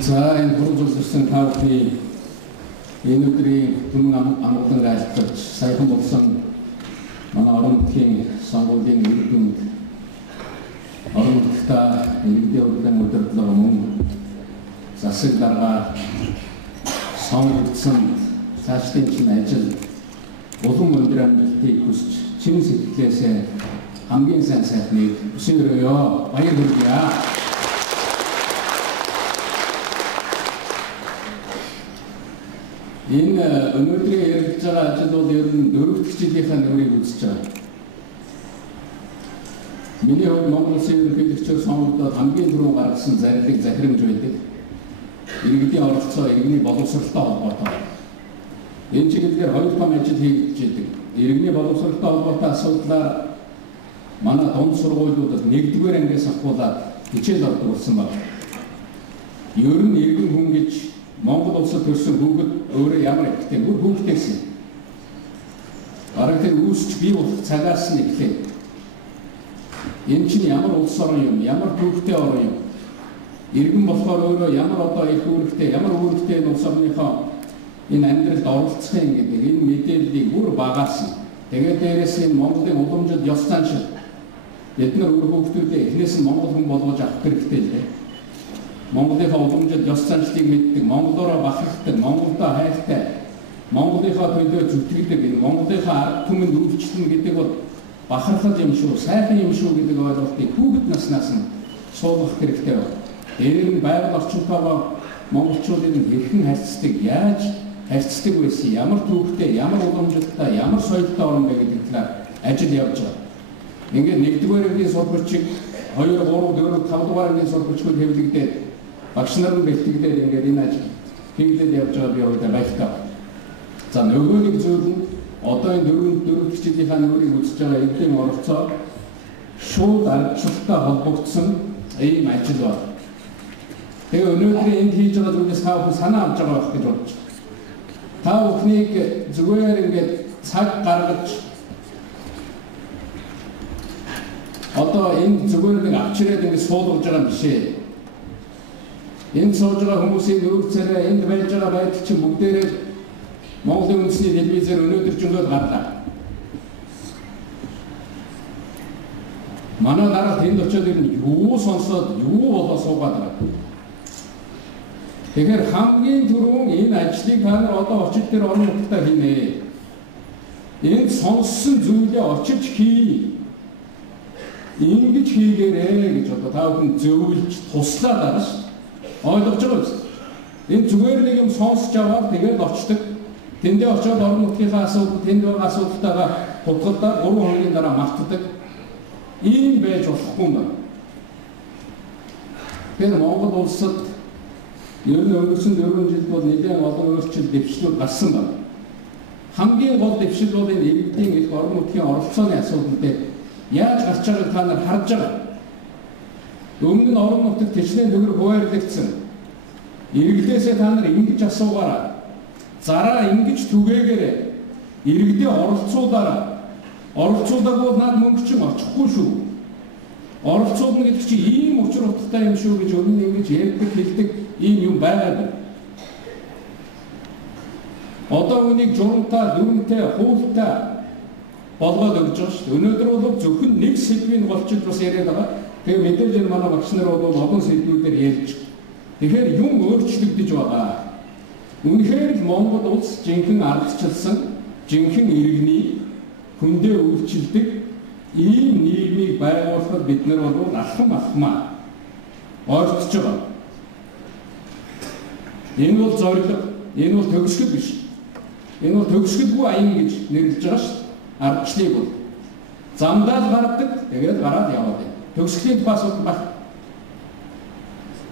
За энэ хурцлсан тавхи энэ өдрийн түмэн амгалан айлтгаж саяхан болсон манай орон нутгийн сонгуулийн үр дүнд орон нутгата иргэдийн урлагийн удирдлага мөн засаг дарга сонгогдсон цаашдын чинь ажил улам өндөр амжилтыг хүсч чин сэтгэлээсээ хамгийн сайн сайхныг хүсээрөөё. Баяр хүргэе. Энэ өнөөдрийн ярилцж байгаа ажил бол ер нь дөрөвт жилийнхаа нөрийг үзэж байгаа. Миний хувьд Монгол Улсын ерөнхийлөгчөөр сонгогдоод хамгийн түрүү гаргасан зарлиг захирамж байдаг. Иргэдийн оролцоо, иргэний боловсролтой холбоотой. Энэ чиглэлээр хоёр том ажил хийгдэж байдаг. Иргэний боловсролтой холбоотой асуудлаар манай дунд сургуулиудад 1-р ангиас ахуулаад хичээл авдаг болсон байна. Ер нь иргэн хүн гэж Монгол улсад төрсэн хүүхэд өөрөө ямар ихтэй бүр хүүхдтэйсэн. Бараг тэр үүсч бий болох цагаас нь эхлээд энэ чинь ямар улс орон юм, ямар хүүхдтэй орон юм. Иргэн болохоор өөрөө ямар одоо их үүрэгтэй, ямар үүрэгтэй улс орныхоо энэ амьдралд оролцохын гэдэг энэ мэдээллийг бүр багаасан. Тэгээд дээрээс энэ Монголын уламжид ёс заншил бид нар өөр хүүхдүүдээ эхнээс нь монгол хүн болгож авах хэрэгтэй л дээ. Монголынхаа уламжид ёс заншлыг мэддэг, монголоор бахархдаг, монголдоо хайртай, монголынхаа төлөө зүтгэдэг, энэ монголынхаа ард түмэнд үйлчлэн гэдэг бол бахархал юм шүү, сайхан юм шүү гэдэг ойлголтыг хүүхэд наснаас нь суулгах хэрэгтэй байна. Дээр нь байгаль орчинтойгоо монголчуудын хэрхэн харьцдаг, яаж харьцдаг байсан, ямар түүхтэй, ямар уламжлалтай, ямар соёлтой орн бэ гэдэг талаар ажил явж байгаа. Ингээд 1-р ангийн сургуульчиг 2, 3, 4, 5-р ангийн сургуульчид хэвлэгдээд багш нар нь бэлтгэдээд ингээд энэ ажил хийлээд явж байгаа би өөртөө баяртай. За нөгөө нэг зүйл нь одоо энэ 4 жилийнхаа нөрийг үзэж байгаа эдийн оролцоо шууд ардчилттай холбогдсон ийм ажил байна. Тэгээ өнөөдөр энд хийж байгаа зүйлээс та бүхэн санаа авч байгаа байх гэж бодож байна. Та бүхнийг зүгээр ингээд цаг гаргаж одоо энэ зүгээр нэг авчирээд ингээд суулгаж байгаа юм биш ээ. Энд сууж байгаа хүмүүсийн нүүр царай, энд байж байгаа байдал чинь бүгдээрээ Монголын үндэсний телевизээр өнөөдөр ч ингээд гарлаа. Манай дараад энд очиод юу сонсоод юу болоо суугаад байгаа. Тэгэхээр хамгийн түрүүн энэ ажлыг та нар одоо очиж тэр орон нутгад хийнэ. Энд сонссон зүйлээ очиж хий. Ингэж хийгээрэй гэж одоо та бүхэн зөвлөж туслаад байгаа шүү. Ойлгож байгаа биз? Энэ зүгээр нэг юм сонсож аваад тэгээд очдог. Тэндээ очиод орон нутгийнхаа асуудал, тэнд байгаа асуудалтайгаа тулгалдаад 3 хоногийн дараа мартдаг. Ийм байж болохгүй юм байна. Тэгэхээр Монгол улсад ер нь өнгөрсөн 4 жил бол нэлээд олон өөрчлөлт дэвшлүүд гарсан байна. Хамгийн гол дэвшил бол энэ иргэдийн их орон нутгийн оролцооны асуудал дээр яаж гарч байгааг та нар харж байгаа. Өмнө нь орон нутагт төчнээ төгрөг хуваарлагдсан. Иргэдээсээ та нар ингэж асуугаараа. Зараа ингэж түгээгээрэй. Иргэдээ оролцуулаарай. Оролцуулаагүй над мөнгө чинь очихгүй шүү. Оролцуулна гэдэг чинь ийм учир утгатай юм шүү гэж өмнө ингэж ярьдаг хэлдэг ийм юм байгаа. Одоо үнийг журамтай, дүрмтэй, хуультай болгоод өгч байгаа шүү дээ. Өнөөдөр бол зөвхөн нэг сэдвийн голчид бас яриад байгаа. Тэгээ мэдээж энэ манай багш нар бол олон сэдвүүдээр ярьж. Тэгэхээр юм өөрчлөгдөж байгаа. Үнэхээр л Монгол улс жинхэнэ ардчилсан, жинхэнэ иргэний хүндээ үйлчилдэг ийм нийгмийг байгуулахад бид нар бол алхамаа ойртож байгаа. Энэ бол зорилго, энэ бол төгсгөл биш. Энэ бол төгсгөлгүй аян гэж нэрлэж байгаа шүү. Ардчлалыг бол замдаа л гаргадаг, тэгээд гараад яваад байна. Төгсгөлийн тухай асуудал байна.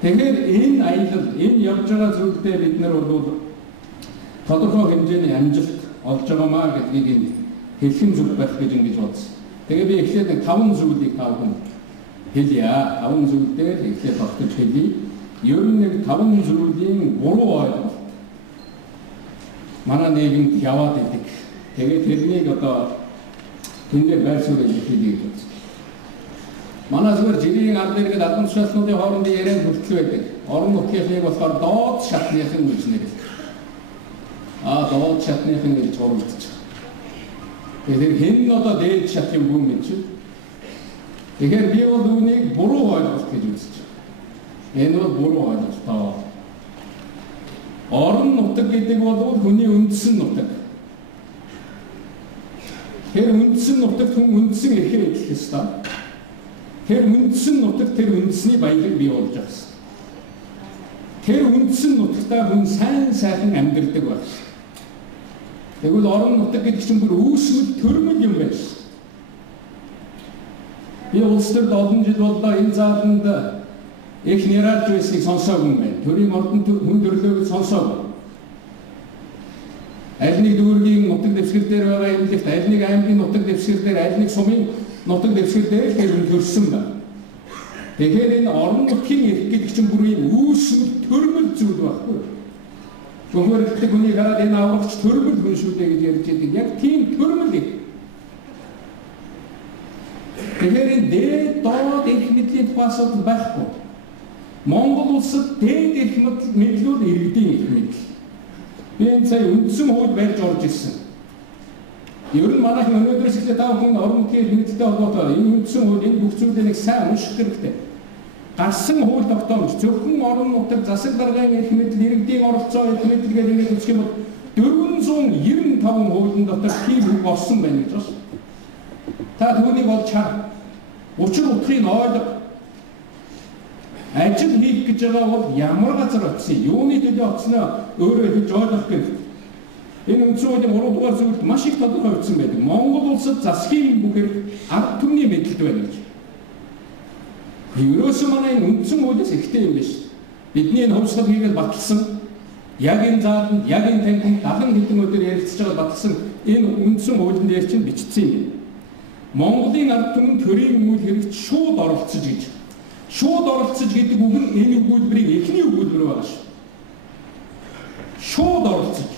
Тэгэхээр энэ аялал, энэ явж байгаа зүйлдээ бид нар бол тодорхой хэмжээний амжилт олж байгаамаа гэдгийг хэлхэн зүг байх гэж ингэж бодсон. Тэгээ би эхлээд нэг 5 зүйлийг та бүхэн хэлье. 5 зүйл дээр эхлээд тогтож хэлье. Ер нь нэг 5 зүйлийн 3 ойлголт манай нийгэмд яваад идэг. Тэгээд тэрнийг одоо тэндээ байр суурь хэлье гэж бодсон. Манай зүгээр жилийн ард иргэд албан тушаалтнуудын хоорондын ярианд хүртэл байдаг. Орон нутгийнхыг болохоор доод шатныхан гэж нэрлэдэг. Доод шатныхан гэж гурлдаж байгаа. Тэгэхээр хэн нь одоо дээд шатын бүм гэж чинь. Тэгэхээр би бол үүнийг буруу ойлголт гэж үзэж байна. Энэ бол буруу ойлголт тоо. Орон нутаг гэдэг бол хүний үндсэн нутаг. Тэр үндсэн нутагт хүн үндсэн эрхээ эдлэх ёстой. Тэр үндсэн нутагт тэр үндэсний баялаг бий болж байгаа юм. Тэр үндсэн нутагтаа хүн сайн сайхан амьдардаг байх. Тэгвэл орон нутаг гэдэг чинь бүр үүсвэл төрмөл юм байна. Би улс төрд олон жил боллоо энэ зааланд их нэраж байсныг сонсоогүй юм байна. Төрийн ордон хүн төрлөөг сонсоогүй. Аль нэг дүүргийн нутаг дэвсгэр дээр байгаа эмнэлэгт, аль нэг аймгийн нутаг дэвсгэр дээр, аль нэг сумын нутаг дэвсгэр дээр тэр хүн төрсөн байна. Тэгэхээр энэ орон нутгийн эрх гэдэг чинь бүр ийм үүсвэл төрмөл зүйл байхгүй. Гомөрөлтөг хүний хараад энэ аврагч төрмөл хүн шүү дээ гэж ярьж байдаг. Яг тийм төрмөл их. Тэгэхээр энэ дээд доод эрх мэдлийн тухай асуудал байхгүй. Монгол улсад дээд эрх мэдлүүд иргэдийн эрх мэдэл. Би энэ сая үндсэн хууль барьж орж ирсэн. Ер нь манайх өнөөдрөөс эхлээд тав хүн орон нутгийн эрх мэдэлтэй холбоотой энэ үндсэн хууль энэ бүх зүйлийг сайн унших хэрэгтэй. Гарсан хууль тогтоомж зөвхөн орон нутаг засаг даргын эрх мэдэл, иргэдийн оролцоо эрх мэдэл гэдэг нэг үсэх юм бол 495 хуулийн дотор тийм үг орсон байна гэж байна. Та түүнийг олж хар. Учир утгыг ойлго. Ажил хийх гэж байгаа бол ямар газар очив? Юуны төлөө очсноо өөрөө хэлж ойлгох хэрэгтэй. Энэ үндсэн хуулийн 3 дугаар зүйлд маш их тодорхойлсон байдаг. Монгол улсад засгийн бүх эрх ард түмний мэдлэлд байна гэж. Ерөөсөө манай энэ үндсэн хуулиас ихтэй юм биш. Бидний энэ хувьсгал хийгээд баталсан, яг энэ зааланд, яг энэ танхимд 70 хэдэн өдөр ярилцж байгаа баталсан энэ үндсэн хуулийн дээр чинь бичсэн юм. Монголын ард түмэн төрийн үйл хэрэгт шууд оролцож гэж. Шууд оролцож гэдэг үг нь энэ өгүүлбэрийн эхний өгүүлбэр байгаа шүү. Шууд оролцож.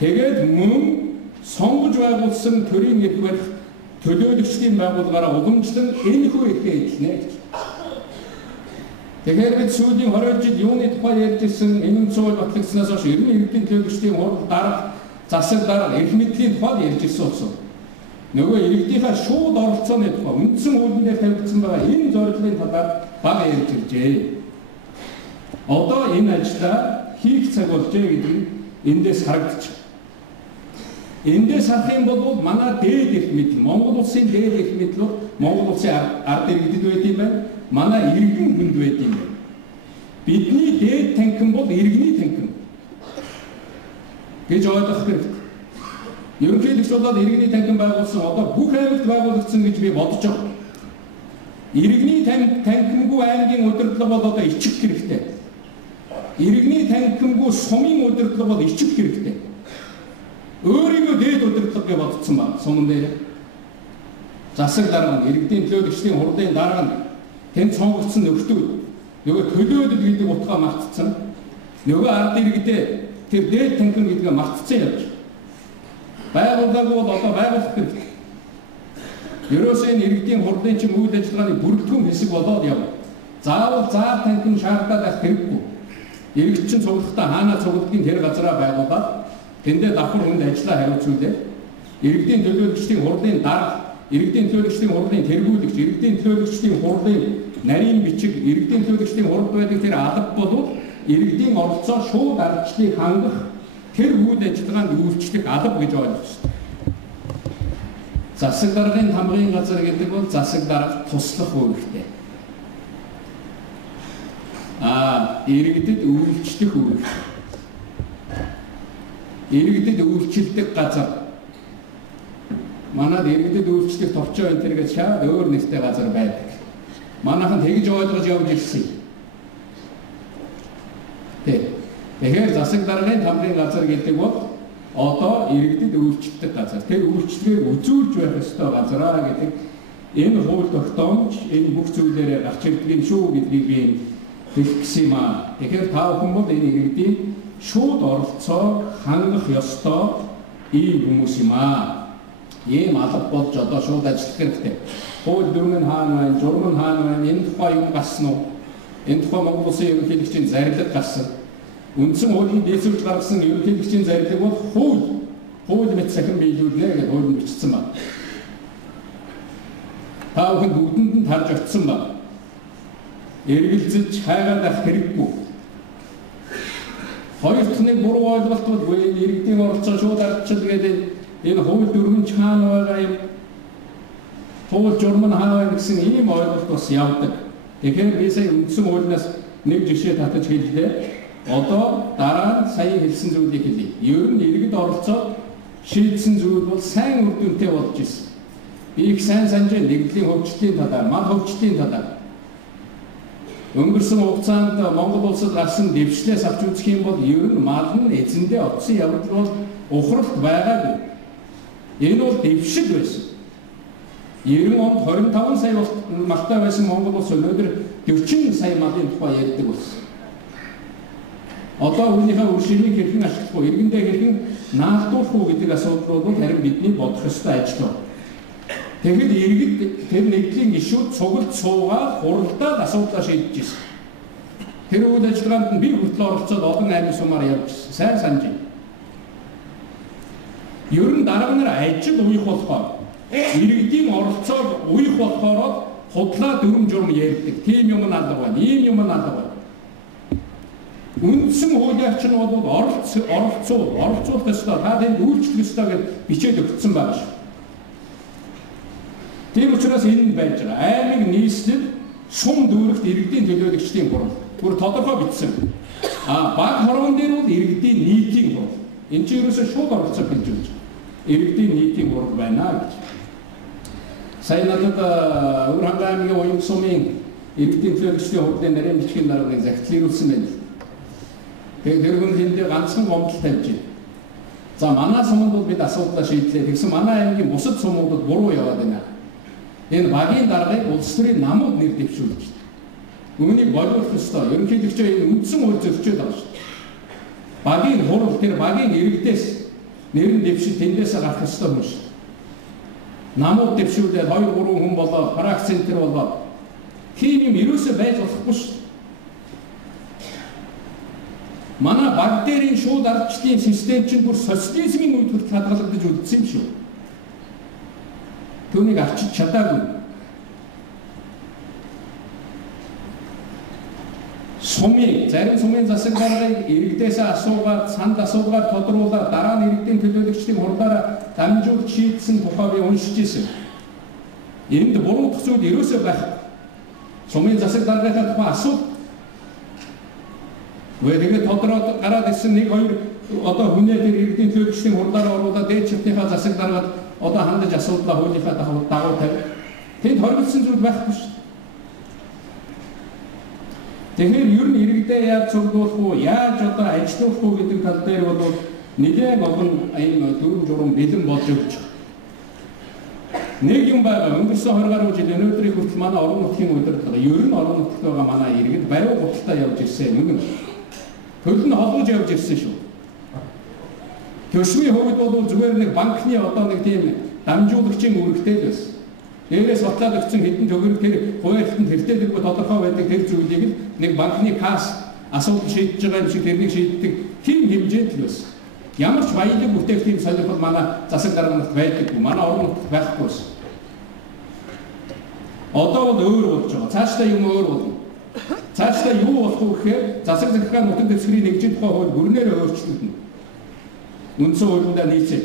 Тэгээд мөн сонгож байгуулсан төрийн эрх барих төлөөлөгчдийн байгууллагаараа уламжлан энэ хүү эрхээ эдлэнэ гэж. Тэгэхээр бид сүүлийн 20 жил юуны тухай ярьж ирсэн энэ үндсэн хууль батлагдсанаас хойш ер нь иргэдийн төлөөлөгчдийн хурал дарга, засаг дарга, эрх мэдлийн тухай ярьж ирсэн болсон. Нөгөө иргэдийнхаа шууд оролцооны тухай үндсэн хуулийн дээр тавигдсан байгаа энэ зорилгын талаар бага ярьж иржээ. Одоо энэ ажлаа хийх цаг болжээ гэдэг нь эндээс харагдаж байна. Эндээс харах юм бол манай дээд эрх мэдэл, Монгол улсын дээд эрх мэдэл бол Монгол улсын ард иргэдэд байд юм байна. Манай иргэн хүнд байд юм байна. Бидний дээд танхим бол иргэний танхим гэж ойлгох хэрэгтэй. Ерөнхийлөгч болоод иргэний танхим байгуулсан одоо бүх аймагт байгуулагдсан гэж би бодож байгаа. Иргэний танхимгүй аймгийн удирдлага бол одоо ичих хэрэгтэй. Иргэний танхимгүй сумын удирдлага бол ичих хэрэгтэй. Өөрийгөө дээд удирдлага гэж бодсон ба суман дээр. Засаг дарга нь иргэдийн төлөөлөгчдийн хурлын дарга нь тэнд сонгогдсон нөхдүүд нөгөө төлөөлөл гэдэг утгаа мартцсан. Нөгөө ард иргэдээ тэр дээд танхим гэдгээ мартцсан явж. Байгууллагыг бол одоо байгуулах хэрэгтэй. Ерөөсөө энэ иргэдийн хурлын чинь үйл ажиллагааны бүрэлдэхүүн хэсэг болоод явна. Заавал заа танхим шаардаад байх хэрэггүй. Иргэд чинь цуглахдаа хаанаа цугладгийг тэр газараа байгуулаад тэндээ давхар хүнд ажиллаа хариуцуулаад иргэдийн төлөөлөгчдийн хурлын дарга, иргэдийн төлөөлөгчдийн хурлын тэргүүлэгч, иргэдийн төлөөлөгчдийн хурлын нарийн бичиг, иргэдийн төлөөлөгчдийн хурд байдаг тэр алба бол иргэдийн оролцоо шууд ардчлалыг хангах тэр үйл ажиллагаанд үйлчлэх алба гэж ойлгож байна. Засаг даргын хамгаалын газар гэдэг бол засаг дарга туслах үүрэгтэй. Иргэдэд үйлчлэх үүрэгтэй. Иргэдэд үйлчлдэг газар. Манайд иргэдэд үйлчлэх товчоо энэ төргээд шаад өөр нэртэй газар байдаг. Манайхан тэгж ойлгож явж ирсэн. Тэгэхээр засаг даргын хамгаалын газар гэдэг бол одоо иргэдэд үйлчлдэг газар. Тэр үйлчлэгийг үзүүлж байх ёстой газараа гэдэг энэ хууль тогтоомж энэ бүх зүйлээрээ гарч ирдэг шүү гэдгийг би хэлэх гэсэн юм аа. Тэгэхээр та бүхэн бол энэ иргэдийн шууд оролцоог хангах ёстой ийм хүмүүс юм аа. Ийм алба болж одоо шууд ажиллах хэрэгтэй. хууль дүрм нь хаана байна, журам нь хаана байна, энэ тухай юм гарсан уу? Энэ тухай Монгол Улсын ерөнхийлөгчийн зарлиг гарсан. Үндсэн хуулийн дээсвэрж гаргасан ерөнхийлөгчийн зарлиг бол хууль мэт сахин биелүүлнэ гэж хууль бичсэн байна. Та бүхэн бүгдэнд нь тарж очсон байна. Эргэлзэж хайгаад ах хэрэггүй. Хоёр дахь нэг буруу ойлголт бол иргэдийн оролцоо шууд ардчил гэдэг энэ хууль дүрмэн хаана байгаа юм, хууль журам нь хаана байна гэсэн ийм ойлголт бас явдаг. Тэгэхээр би сая үндсэн хуулиас нэг жишээ татаж хэллээ. Одоо дараа нь сая хэлсэн зүйлийг хэлье. Ер нь иргэд оролцоод шийдсэн зүйл бол сайн үр дүнтэй болж ирсэн. Би их сайн санаж нэгдлийн хөгжлийн талаар, мал хөгжлийн талаар өнгөрсөн хугацаанд Монгол улсад гарсан дэвшлээс авч үзэх юм бол ер нь мал нь эзэндээ оцсон явдал бол ухралт байгаагүй. Энэ бол дэвшил байсан. 90 онд 25 сая малтай байсан Монгол улс өнөөдөр 40 сая малын тухай ярьдаг болсон. Одоо үүнийхээ үр ширийг хэрхэн ашиглах вэ? Иргэндээ хэрхэн наалдуулах вэ гэдэг асуудал бол харин бидний бодох ёстой ажил байна. Тэгэхэд иргэд тэр нэгдлийн гишүүд цуглд суугаад хуралдаад асуудлаа шийдэж ирсэн. Тэр үйл ажиллагаанд нь би хүртэл оролцоод олон аймаг сумаар явж ирсэн. Сайн санаж байна. Ер нь дарга нар ажил уйх болохоор иргэдийн оролцоог уйх болохоор худлаа дүрм журм ярьдаг. Тийм юм алга байна. Ийм юм алга байна. Үндсэн хуулиач нь бол оролцуулах ёстой. Та тэнд үйлчлэх ёстой гэж бичээд өгсөн байгаа шүү. Тийм учраас энэ байж байгаа. Аймаг нийслэл шум дүүрэгт иргэдийн төлөөлөгчдийн хурал. Бүр тодорхой бичсэн. Баг хорвон дээр бол иргэдийн нийтийн хурал. Энэ чинь ерөөсөө шууд оролцох гэж байна. Иргэдийн нийтийн хурал байна гэж. Сая надад Өвөрхангай аймгийн Уян сумын иргэдийн төлөөлөгчдийн хурлын нарийн бичгийн даргыг захидлуулсан байна. Тэгээд тэр хүн тэндээ ганцхан гомдол тавьж байна. За манай сумд бол бид асуудлаа шийдлээ. Тэгсэн манай аймгийн бусад сумуудад буруу яваад байна. Энэ багийн даргаыг улс төрийн намууд нэр дэвшүүлж байна. Үүнийг болгох ёстой. Ерөнхийлөгчөө энэ үндсэн үйл зөрчил байгаа шүү. Багийн хурал тэр багийн иргэдээс нэрэн дэвшил тэндээс гарах ёстой юм шүү. Намууд дэвшүүлээд 2-3 хүн болоод парак центр болоод тийм юм ерөөсөө байж болохгүй шүү. Манай баг дээрийн шууд ардчлалын систем чинь бүр социализмын үед хүртэл хадгалагдаж үлдсэн юм шүү. Түүнийг авчиж чадаагүй. Зарим сумын засаг даргаыг иргэдээс асуугаад, санд асуугаад тодруулаад дараа нь иргэдийн төлөөлөгчдийн хурлаараа дамжуулж шийдсэн тухай би уншиж ирсэн. Энд буруу төсөөл ерөөсөө байхгүй. Сумын засаг даргийнхаа тухай асуулт. Тэгээд тодорхой гараад ирсэн 1-2 одоо хүнээ тэр иргэдийн төлөөлөгчдийн хурлаараа оруулаад дээд чатныхаа засаг даргаад одоо хандаж асуудлаа хуулийнхаа дагуу тавь. Тэнд хоригдсон зүйл байхгүй шүү. Тэгэхээр ер нь иргэдээ яаж цуглуулах уу, яаж одоо ажиллах уу гэдэг тал дээр бол нэлээд олон ийм дүрм журам бэлэн болж өгч байгаа. Нэг юм байгаа. Өнгөрсөн 20 гаруй жил өнөөдрийг хүртэл манай орон нутгийн удирдлага, ер нь орон нутгад байгаа манай иргэд бариу гуталтаа явж ирсэн юм. Хөл нь холбож явж ирсэн шүү. Төсвийн хувьд бол зүгээр нэг банкны одоо нэг тийм дамжуулагчийн үүрэгтэй л байсан. Нэрээс батлаад өгсөн хэдэн төгрөг тэр хуваарлтанд хэрэгтэйдэггүй тодорхой байдаг тэр зүйлийг л нэг банкны касс асуудал шийдэж байгаа юм шиг тэрнийг шийддэг тийм хэмжээнд л байсан. Ямар ч баялаг бүтээгдэхүүн солиход манай засаг даргант байдаггүй, манай орон нутгад байхгүй байсан. Одоо бол өөр болж байгаа. Цаашдаа юм өөр болно. Цаашдаа юу болох вэ гэхээр засаг захиргааны нутаг дэвсгэрийн нэгжийн тухай хууль бүрнээр өөрчлөгдөнө. Үндсэн хуулиндаа нийцээ.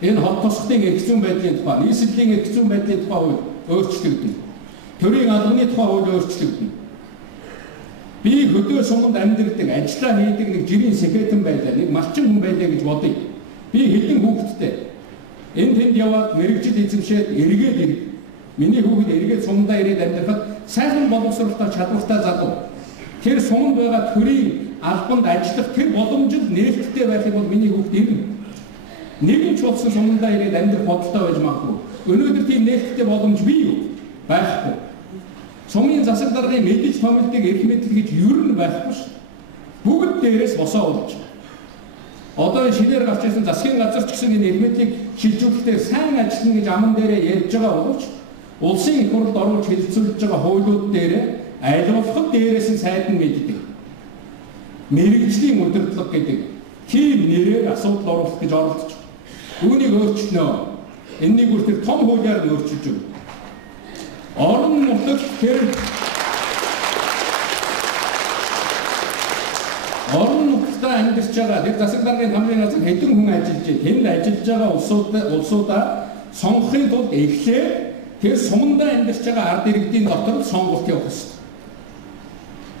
Энэ хот тосготын эрх зүйн байдлын тухай, нийслэлийн эрх зүйн байдлын тухай хууль өөрчлөгдөнө. Төрийн албаны тухай хууль өөрчлөгдөнө. Би хөдөө суманд амьдардаг, ажиллаа хийдэг нэг жирийн секретэн байлаа, нэг малчин хүн байлаа гэж бодъё. Би хэдэн хүүхэдтэй. Энд тэнд яваад мэрэгжил эзэмшээд эргээд ирэх. Миний хүүхэд эргээд сумдаа ирээд амьдрахад сайхан боловсролтой чадвартай залуу. Тэр сумд байгаа төрийн албанд ажиллах тэр боломжид нээлттэй байхыг бол миний хүүхэд ирнэ. Нэгэн ч болсон сумдаа ирээд амьдрах бодолтой байж магадгүй. Өнөөдөр тийм нээлттэй боломж бий юу? Байхгүй. Сумын засаг даргын мэдээж томилдог эрх мэдэл гэж ер нь байхгүй шүү. Бүгд дээрээс босоо болж. Одоо шилээр гарч ирсэн засгийн газар ч гэсэн энэ эрх мэдлийг шилжүүлэхдээ сайн ажиллана гэж аман дээрээ ярьж байгаа боловч улсын их хурлд оруулж хэлэлцүүлж байгаа хуулиуд дээр аль болох дээрээс нь сайд нь мэддэг. Мэргэжлийн удирдлага гэдэг тийм нэрээр асуудал оруулах гэж оролдож байна. Үүнийг өөрчилнө. Энэнийг үргэлж том хуулиар нь өөрчилж байна. Орон нутагт тэр орон нутагтаа амьдарч байгаа тэр засаг даргын хамрын газар хэдэн хүн ажиллаж байна. Тэнд ажиллаж байгаа улсуудаа сонгохын тулд эхлээд тэр сумандаа амьдарч байгаа ард иргэдийн дотор сонголт явах ёстой.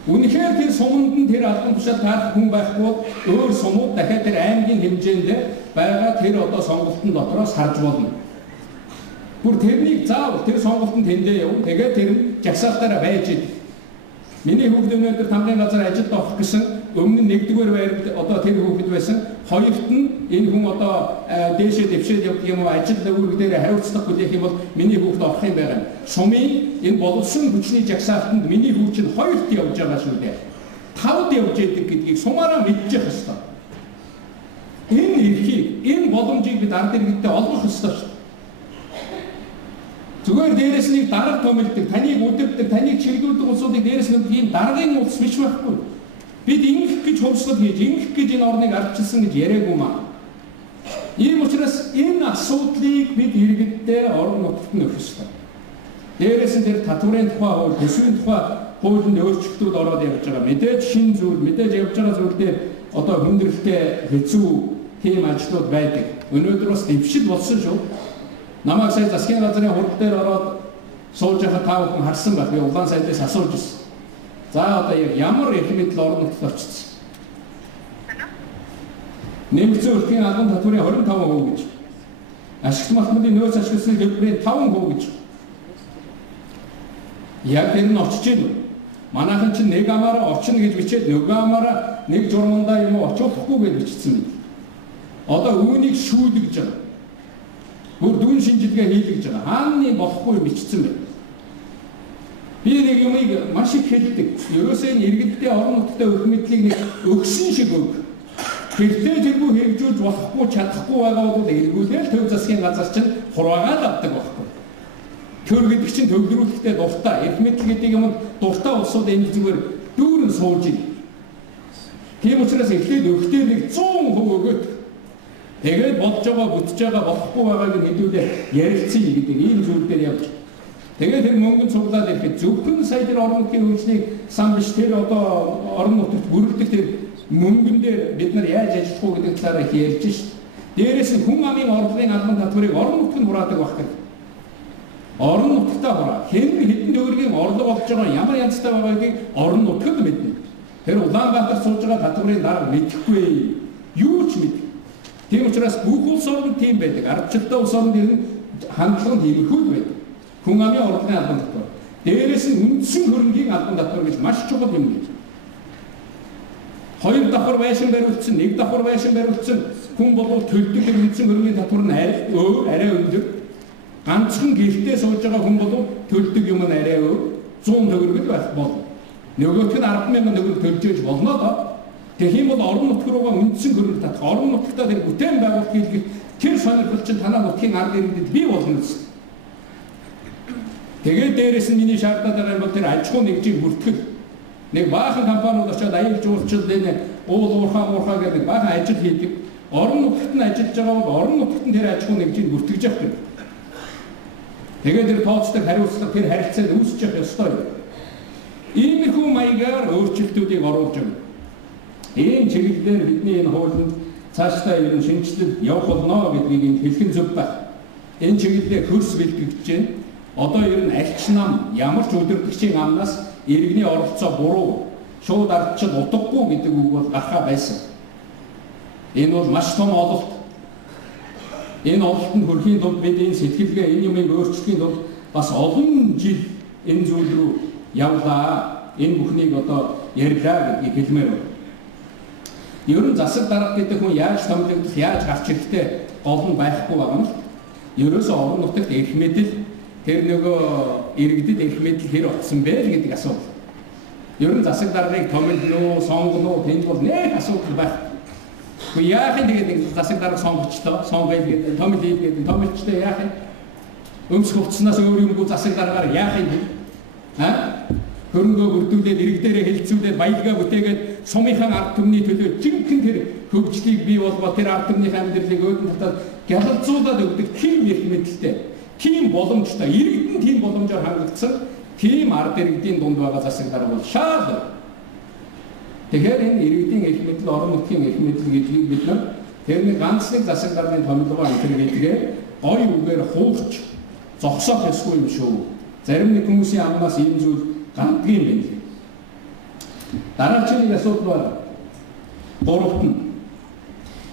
Үнэхээр тэр суманд нь тэр албан тушаал таах хүн байхгүй өөр сумууд дахиад тэр аймгийн хэмжээнд байгаа тэр одоо сонголтын дотроос харж болно. Бүр тэрнийг заавал тэр сонголтод тэндээ явна. Тэгээд тэр жагсаалтаараа байж идэг. Миний хүүхэд өнөөдөр тамгын газар ажилд авах гэсэн өмнө нь нэгдүгээр байранд одоо тэр хүүхэд байсан. Хоёрт нь энэ хүн одоо дээшээ дэвшээд явдаг юм уу ажил нөхөр дээр хариуцлага хүлээх юм бол миний хүүхэд орох юм байна. Сумын энэ боловсон хүчний жагсаалтанд миний хүүхэд чинь хоёрт явж байгаа шүү дээ. Тавд явж идэг гэдгийг сумаараа мэдчих ёстой. Энэ эрхийг, энэ боломжийг бид ард иргэдтэй олгох ёстой шүү. Зүгээр дээрээс нэг дарга томилдог, таныг удирддаг, таныг чиглүүлдэг улсуудыг дээрээс нэг ийм даргын улс биш байхгүй. Бид ингэх гэж хувьслал хийж, ингэх гэж энэ орныг ардчилсан гэж яриаггүй маа. Ийм учраас энэ асуудлыг бид иргэддээ орон нутагт нь өгөх ёстой. Дээрээс нь тэр татварын тухай хууль, төсвийн тухай хуулинд өөрчлөлтүүд ороод явж байгаа. Мэдээж шин зүйл, мэдээж явж байгаа зүйл дээр одоо хүндрэлтэй хэцүү тийм ажлууд байдаг. Өнөөдөр бас дэвшил болсон шүү. Намайг сая засгийн газрын хурд дээр ороод сууж байхад та бүхэн харсан байх. Би улаан сайдаас асууж ирсэн. За одоо ямар их мэдл орон нутагт очсон. Нэмэгдсэн өртгийн албан татварын 25% гэж. Ашигт малтмын нөөц ашигласны төлбөрийн 5% гэж. Яг энэ нь очиж байна. Манайхан чинь нэг амаараа очно гэж бичээд нөгөө амаараа нэг журмандаа юм уу очихгүй гэж бичсэн мэт. Одоо үүнийг шүүлгэж байгаа. Бүр дүн шинжилгээ хийлгэж байгаа. Хааны болохгүй бичсэн байна. Би нэг юмыг маш их хэлдэг. Ерөөсөө иргэдтэй орон нутгад өгөх мэдлийг нэг өгсөн шиг өг. Тэртээ тэргүй хэрэгжүүлж болохгүй чадахгүй байгаа бол эргүүлээл төв засгийн газар чинь хураагаад авдаг байхгүй. Төр гэдэг чинь төвлөрүүлэхдээ дуртай. Эрх мэдэл гэдэг юм дуртай улсууд энэ зүгээр дүүрэн сууж ийн. Тийм учраас эхлээд өгтөө нэг 100% өгөөд тэгээд бодж байгаа, бүтэж байгаа, болохгүй байгааг нь хэдүүлээ ярилцъя гэдэг ийм зүйл дээр явж. Тэгээд тэр мөнгөнд цуглаад ирэхэд зөвхөн сая тэр орон нутгийн хөгжлийн сан биш тэр одоо орон нутагт бүрдэх тэр мөнгөн дээр бид нар яаж ажиллах уу гэдэг талаар их ярьж шít. Дээрээс нь хүн амын орлогын албан татварыг орон нутгад хураадаг байх гэдэг. Орон нутгатаа хураа. Хэн хэдэн төгрөгийн орлого олж байгаа ямар янзтай байгааг орон нутгад мэднэ. Тэр Улаанбаатар сууж байгаа татварын дарга мэдэхгүй юу ч мэд. Тийм учраас бүх улс орнд тийм байдаг. Ардчилтаа улс орнд ирнэ хандлага тиймэрхүү байдаг. Хүн амын орлогын албан татвар. Дээрээс нь үндсэн хөрөнгийн албан татвар гэж маш чухал юм гэж. Хоёр давхар байшин бариулсан, нэг давхар байшин бариулсан хүн болов төлдөг үндсэн хөрөнгийн татвар нь арай өндөр. Ганцхан гэртээ сууж байгаа хүн болов төлдөг юм нь арай өөр 100 төгрөг байх болно. Нөгөөх нь 10,000 төгрөг төлж иж болно доо. Тэгэх юм бол орон нутг руугаа үндсэн хөрөнгө татах. Орон нутгтаа тэр бүтээн байгуулалт хийлгэх тэр сонирхол чинь танаа нутгийн ард иргэдэд бий болно гэсэн. Тэгээд дээрээс нь миний шаардаад байгаа юм бол тэр аж ахуй нэгжийг бүртгэл. Нэг баахан компаниуд очоод аяг жуулчид энэ уул уурхаа гэдэг баахан ажил хийдэг. Орон нутгад нь ажиллаж байгаа бол орон нутгад нь тэр аж ахуй нэгжийг бүртгэж явах гэдэг. Тэгээд тэр тооцдог хариуцлага тэр харилцааг үүсгэж явах ёстой. Иймэрхүү маягаар өөрчлөлтүүдийг оруулж байна. Ийм чиглэлээр бидний энэ хуулинд цаашдаа ерөн шинжилэл явах болно гэдгийг хэлхэн зөв байна. Энэ чиглэлээр хөрс бэлтгэж байна. Одоо ер нь альч нам ямар ч удирдлагчийн амнаас иргэний оролцоо буруу шууд ардчил утгагүй гэдэг үг бол гарахаа байсан. Энэ бол маш том ололт. Энэ ололтод хүрэхийн тулд бид энэ сэтгэлгээ энэ юмыг өөрчлөхийн тулд бас олон жил энэ зүйл рүү явлаа. Энэ бүхнийг одоо ярьлаа гэдгийг хэлмээр байна. Ер нь засаг дарга гэдэг хүн яаж томилогдох, яаж гарч ирэхтэй гол нь байхгүй байгаа нь. Ерөөсөө орон нутагт эрх мэдэл тэр нөгөө иргэдэд эрх мэдэл хэр утсан бэ гэдэг асуудал. Ер нь засаг даргыг томилно, сонгоно тэнд бол нэг асуудал байхгүй. Яах юм тэгээд засаг дарга сонгогчтой, сонгоё гэдэг, томилъя гэдэг, томилчтой яах юм? Өмсөх хувцснаас өөр юмгүй засаг дараагаар яах юм бэ? Хөрөнгөө бүрдүүлээд ирэг дээрээ хэлцүүлээд баялгаа бүтээгээд сумынхаа ард түмний төлөө жинхэнэ тэр хөгжлийг бий болгоод тэр ард түмний амьдралыг өөдөн татаад гялалзуулаад өгдөг тийм их мэдлэлтэй, тийм боломжтой, иргэдэн тийм боломжоор хангагдсан тийм ард иргэдийн дунд байгаа засаг дарга бол шал. Тэгэхээр энэ иргэдийн эрх мэдэл, орон нутгийн эрх мэдэл гэдгийг бид нар тэрний ганц нэг засаг даргын томилгоо энэ гэдгээ гой үгээр хуурч зогсоох ёсгүй юм шүү. Зарим нэг хүмүүсийн амнаас ийм зүйл гандгийн байна. Дараагийн асуудал бол гуравт нь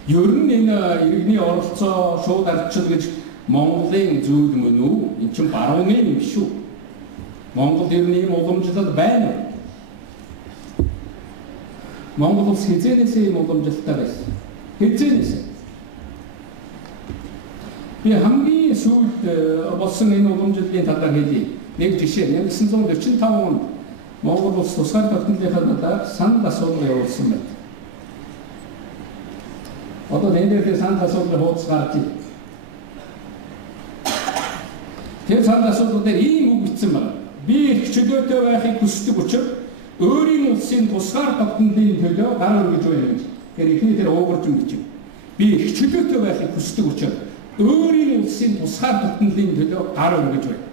ер нь энэ иргэний оролцоо шууд ардчил гэж Монголын зүйл мөн үү? Энд чинь баруун юм шүү. Монгол ер нь ийм уламжлал байна. Монгол улс хизээнээс ийм уламжлалтай байсан. Хизээнээс. Би хамгийн сүүлд болсон энэ уламжлалын талаар хэлье. Нэг жишээ 1945 онд Монгол улс тусгаар тогтнолынхаа надад санал асуулга явуулсан байна. Одоо энэ дээр санал асуулга хуудас гарч байна. Тэр санал асуулга дээр ийм үг бичсэн байна. Би их чөлөөтэй байхыг хүсдэг учраас өөрийн улсын тусгаар тогтнолын төлөө гар өргөж байна гэж. Тэр ихний тэр уугарч юм гэж. Би их чөлөөтэй байхыг хүсдэг учраас өөрийн улсын тусгаар тогтнолын төлөө гар өргөж байна.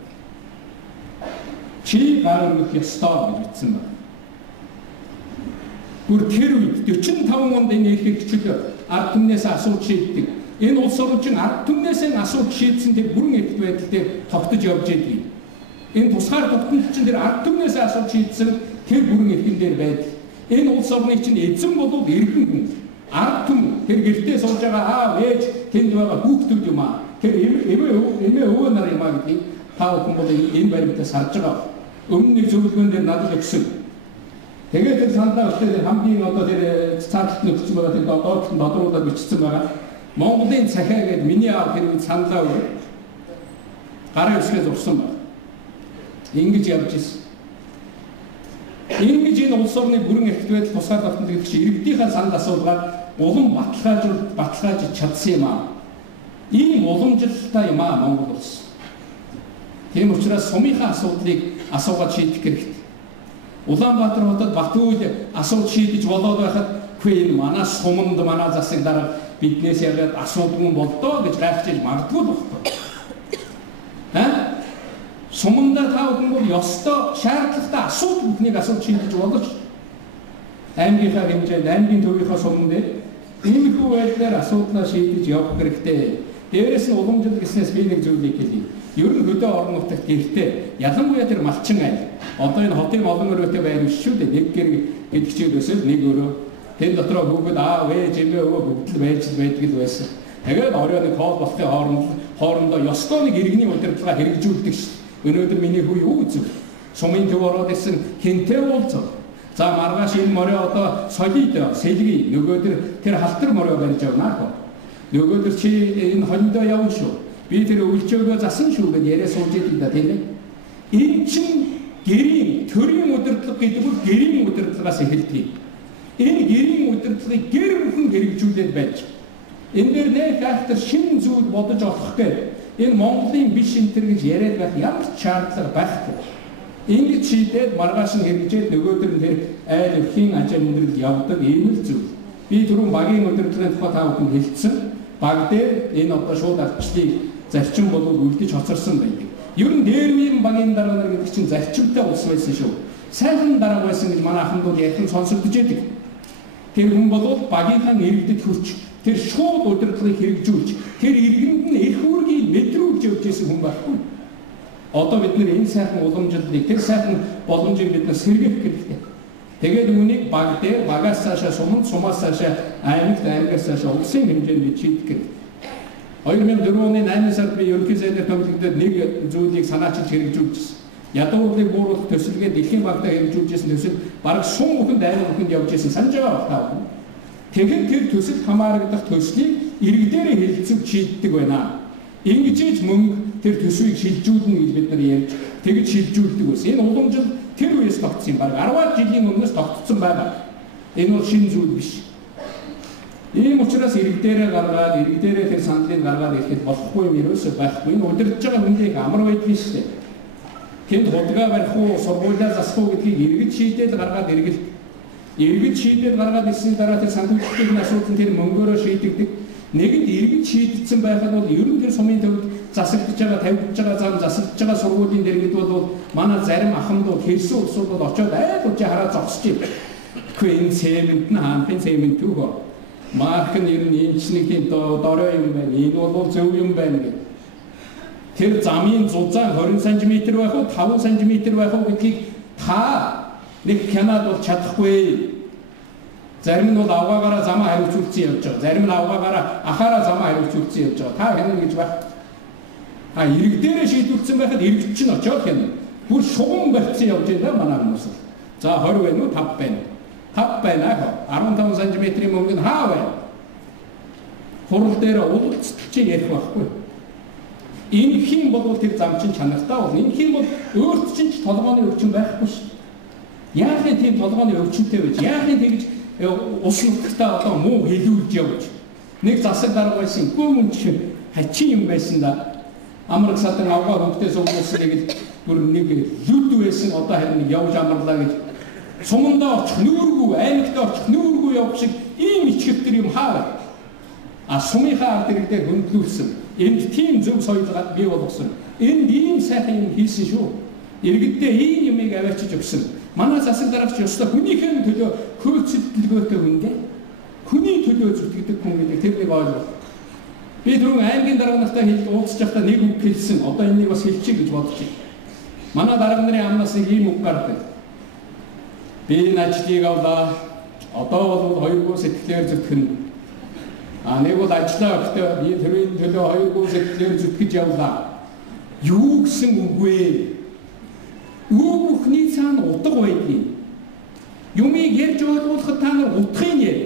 Чи гар өргөх ёстой гэж бичсэн байна. Гүр тэр үед 45 онд энэ эрхийг чөлөө ард түмнээс асууж шийддэг. Энэ улс орчин ард түмнээс асууж шийдсэн тэр бүрэн эд байдал дээр тогтож явж байдаг. Энэ тусгаар тогтнол чинь тэр ард түмнээс асууж шийдсэн тэр бүрэн эрхэн дээр байдаг. Энэ улс орны чинь эзэн болоод иргэн хүн. Ард түмэн тэр гэртээ сууж байгаа аав ээж тэнд байгаа хүүхдүүд юм аа. Тэр эмээ өвөө нар юм аа гэдгийг та бүхэн бол энэ баримтаас харж байгаа. Өмнө нэг зөвлөгөөн дээр надад өгсөн. Тэгээд тэр сандаа өчтөр хамгийн одоо тэр цааталт нөхцөл байгаа тэр доод додруудаар бичсэн байгаа. Монголын цахиа гэдэг миний аав тэр үед сандаа өгөө. Гараа өсгөө зурсан байна. Ингэж явж ирсэн. Ингэж энэ улс орны бүрэн эрхт байдал тусгаар тогтнол гэдэг чинь иргэдийнхээ санд асуулгаад улам баталгааж чадсан юм аа. Ийм уламжлалтай юм аа Монгол улс. Тийм учраас сумынхаа асуудлыг асуугаад шийдэх хэрэгтэй. Улаанбаатар хотод Батүйл асуулт шийдэж болоод байхад үгүй энэ манай суманд манай засаг дарга биднээс яваад асуудгүй болдоо гэж гайхаж магадгүй багтаа. Суманда та бүхэн бол ёстой шаардлагатай асуудал бүхнийг асууж шийдэж болно. Аймгийнхаа хэмжээнд аймгийн төвийнхаа суманд иймэрхүү байдлаар асуудлаа шийдэж явах хэрэгтэй. Дээрээс нь уламжлал гэснээс би нэг зүйлийг хэлье. Ер нь хөдөө орон нутагт гэртээ ялангуяа тэр малчин айл. Одоо энэ хотын олон өрөөтэй байр биш шүү дээ. Нэг гэр гэдэг чинь өсөл нэг өрөө. Тэн дотроо бүгд аав ээж эмээ өвөө бүгд л байж байдаг л байсан. Тэгээд оройн хоол болохын хоорондоо ёстой нэг иргэний удирдлага хэрэгжүүлдэг шүү. Өнөөдөр миний хүү юу үзв? Сумын төв ороод ирсэн хинтээ уулзав. За маргааш энэ морё одоо солид сэлгий нөгөөдөр тэр халтар морё барьж явнаа. Нөгөөдөр чи энэ хондоо явна шүү. Би тэр өвлчөөгөө засан шүү гэж яриа сууж идэв да тийм ээ. Энэ чинь гэрийн төрийн удирдлага гэдэг нь гэрийн удирдлагаас эхэлдэг. Энэ гэрийн удирдлагыг гэр бүхэн хэрэгжүүлээд байж. Энэ дээр нэг айхтар шинэ зүйл бодож олох гэдэг. Энэ Монголын биш энэ төр гэж яриад байх ямар ч шаардлага байхгүй. Ингэж шийдээд маргааш нь хэрэгжээд нөгөөдөр нь тэр айл өвхийн аж амьдрал явдаг ийм л зүйл. Би түрүүн багийн удирдлагын тухай та бүхэн хэлсэн. Баг дээр энэ одоо шууд ардчлалыг зарчим болоод үлдэж хоцорсон байдаг. Ер нь дээрвийн багийн дарга нар гэдэг чинь зарчимтай улс байсан шүү. Сайхан дарга байсан гэж манай ахмадууд яхан сонсогдож байдаг. Тэр хүн бол багийнхаа иргэдэд хүрч тэр шууд удирдлагыг хэрэгжүүлж тэр иргэнд нь эрх үүргийг мэдрүүлж явж исэн хүн байхгүй. Одоо бид нэр энэ сайхан уламжлалыг тэр сайхан боломжийг бид нар сэргээх хэрэгтэй. Тэгээд үүнийг баг дээр багаас цаашаа сумаас цаашаа аймагаас цаашаа улсын хэмжээнд шийдэх хэрэгтэй. 2004 оны 8 сард би ерөнхий сайдын томилогдод нэг зүйлийг санаачилж хэрэгжүүлжсэн. Ядуурлыг бууруулах төсөлгээ дэлхийн банктай хэрэгжүүлжсэн төсөл бараг шун бүхэнд аймаг бүхэнд явж исэн санаж байгаа байна. Тэгэхээр тэр төсөл хамаарагдах төслийг иргэдээрээ хэлэлцэж шийддэг байна. Ингэж мөнгө тэр төсвийг шилжүүлнэ гэж бид нар ярьж тэгж шилжүүлдэг байсан. Энэ уламжлал тэр үеэс тогтсон юм. Бараг 10 жилийн өмнөөс тогтсон байна. Энэ бол шинэ зүйл биш. Ийм учраас иргэдээрээ гаргаад иргэдээрээ тэр саналыг гаргаад ирэхэд болохгүй юм ерөөсөө байхгүй. Энэ удирдах байгаа хүнийг амар байдгийн шүү дээ. Тэнд худалдаа барих уу, сургуулиа засах уу гэдгийг иргэд шийдээд гаргаад иргэд шийдээд гаргаад ирсний дараа тэр санхүүжилтийн асуудал нь тэр мөнгөөрөө шийдэгдэг. Нэгэнд иргэд шийдэгдсэн байхад бол ер нь тэр сумын төвд засагдж байгаа, тавигдж байгаа зам, засагдж байгаа сургуулийн дэргэд бол манай зарим ахмадууд хэрсэн улсууд бол очиод айлгуулж хараад зогсож байна. Гэхдээ энэ цемент нь хаанхын цемент түүгөө. Марк нь ер нь инженерийн дорой юм байна. Энэ бол зөв юм байна гэх. Тэр замын зузаан 20 см байх уу, 5 см байх уу гэдгийг та нэг хянаад бол чадахгүй. Зарим нь бол авгаагаараа замаа хариуцуулсан явж байгаа. Зарим нь авгаагаараа ахаараа замаа хариуцуулсан явж байгаа. Та хянана гэж байна. Иргэдээрээ шийдвэрлсэн байхад иргэд чинь очиод хянана. Бүр шугам барьсан явж байна манай хүмүүс. За 20 байна уу, 5 байна. 5 байна. 15 см мөнгө нь хаа байна? Хурал дээр уулзч ярих байхгүй. Энэ хин бол тэр зам чинь чанартай бол энэ хин бол өөрт чинь толгооны өвчин байхгүй шүү. Яахын тийм толгооны өвчнөд байж, яахын тэгж ус нутагтаа одоо муу хэлүүлж явж. Нэг засаг дарга байсан, гүмч хачин юм байсан да. Амраг садан авгаа хөвгтөө суулгасан нэг бүр нэг лүд байсан одоо харин явж амарлаа гэж. Сумандаа очих нүүргүй, аймагт очих нүүргүй явах шиг ийм ичгэлтэр юм хаа. Сумынхаа ард иргэдээ хөндлүүлсэн. Энд тийм зөв соёл бий болгосон. Энд ийм сайхан юм хийсэн шүү. Иргэддээ ийм юмыг аваачиж өгсөн. Манай засаг даргач ёстой хүнийхээ төлөө хөөцөлдөлгөөтэй хүн дээ. Хүний төлөө зүтгэдэг хүн гэдэг тэр нэг ойлголт. Би түрүүн аймгийн дарга нартай уулзж байхдаа нэг үг хэлсэн. Одоо энийг бас хэлчихье гэж бодож байна. Манай дарга нарын амнаас нэг ийм үг гардаг. Би энэ ажлыг авлаа. Одоо бол 2 гоо сэтгэлээр зүтгэн. Нэг бол ажиллаа өгтөө би тэрийн төлөө 2 гоо сэтгэлээр зүтгэж явлаа. Юу гэсэн үг вэ? Үг бүхний цаана утга байдгийг. Юмыг ярьж ойлгуулахад та нар утгыг ярь.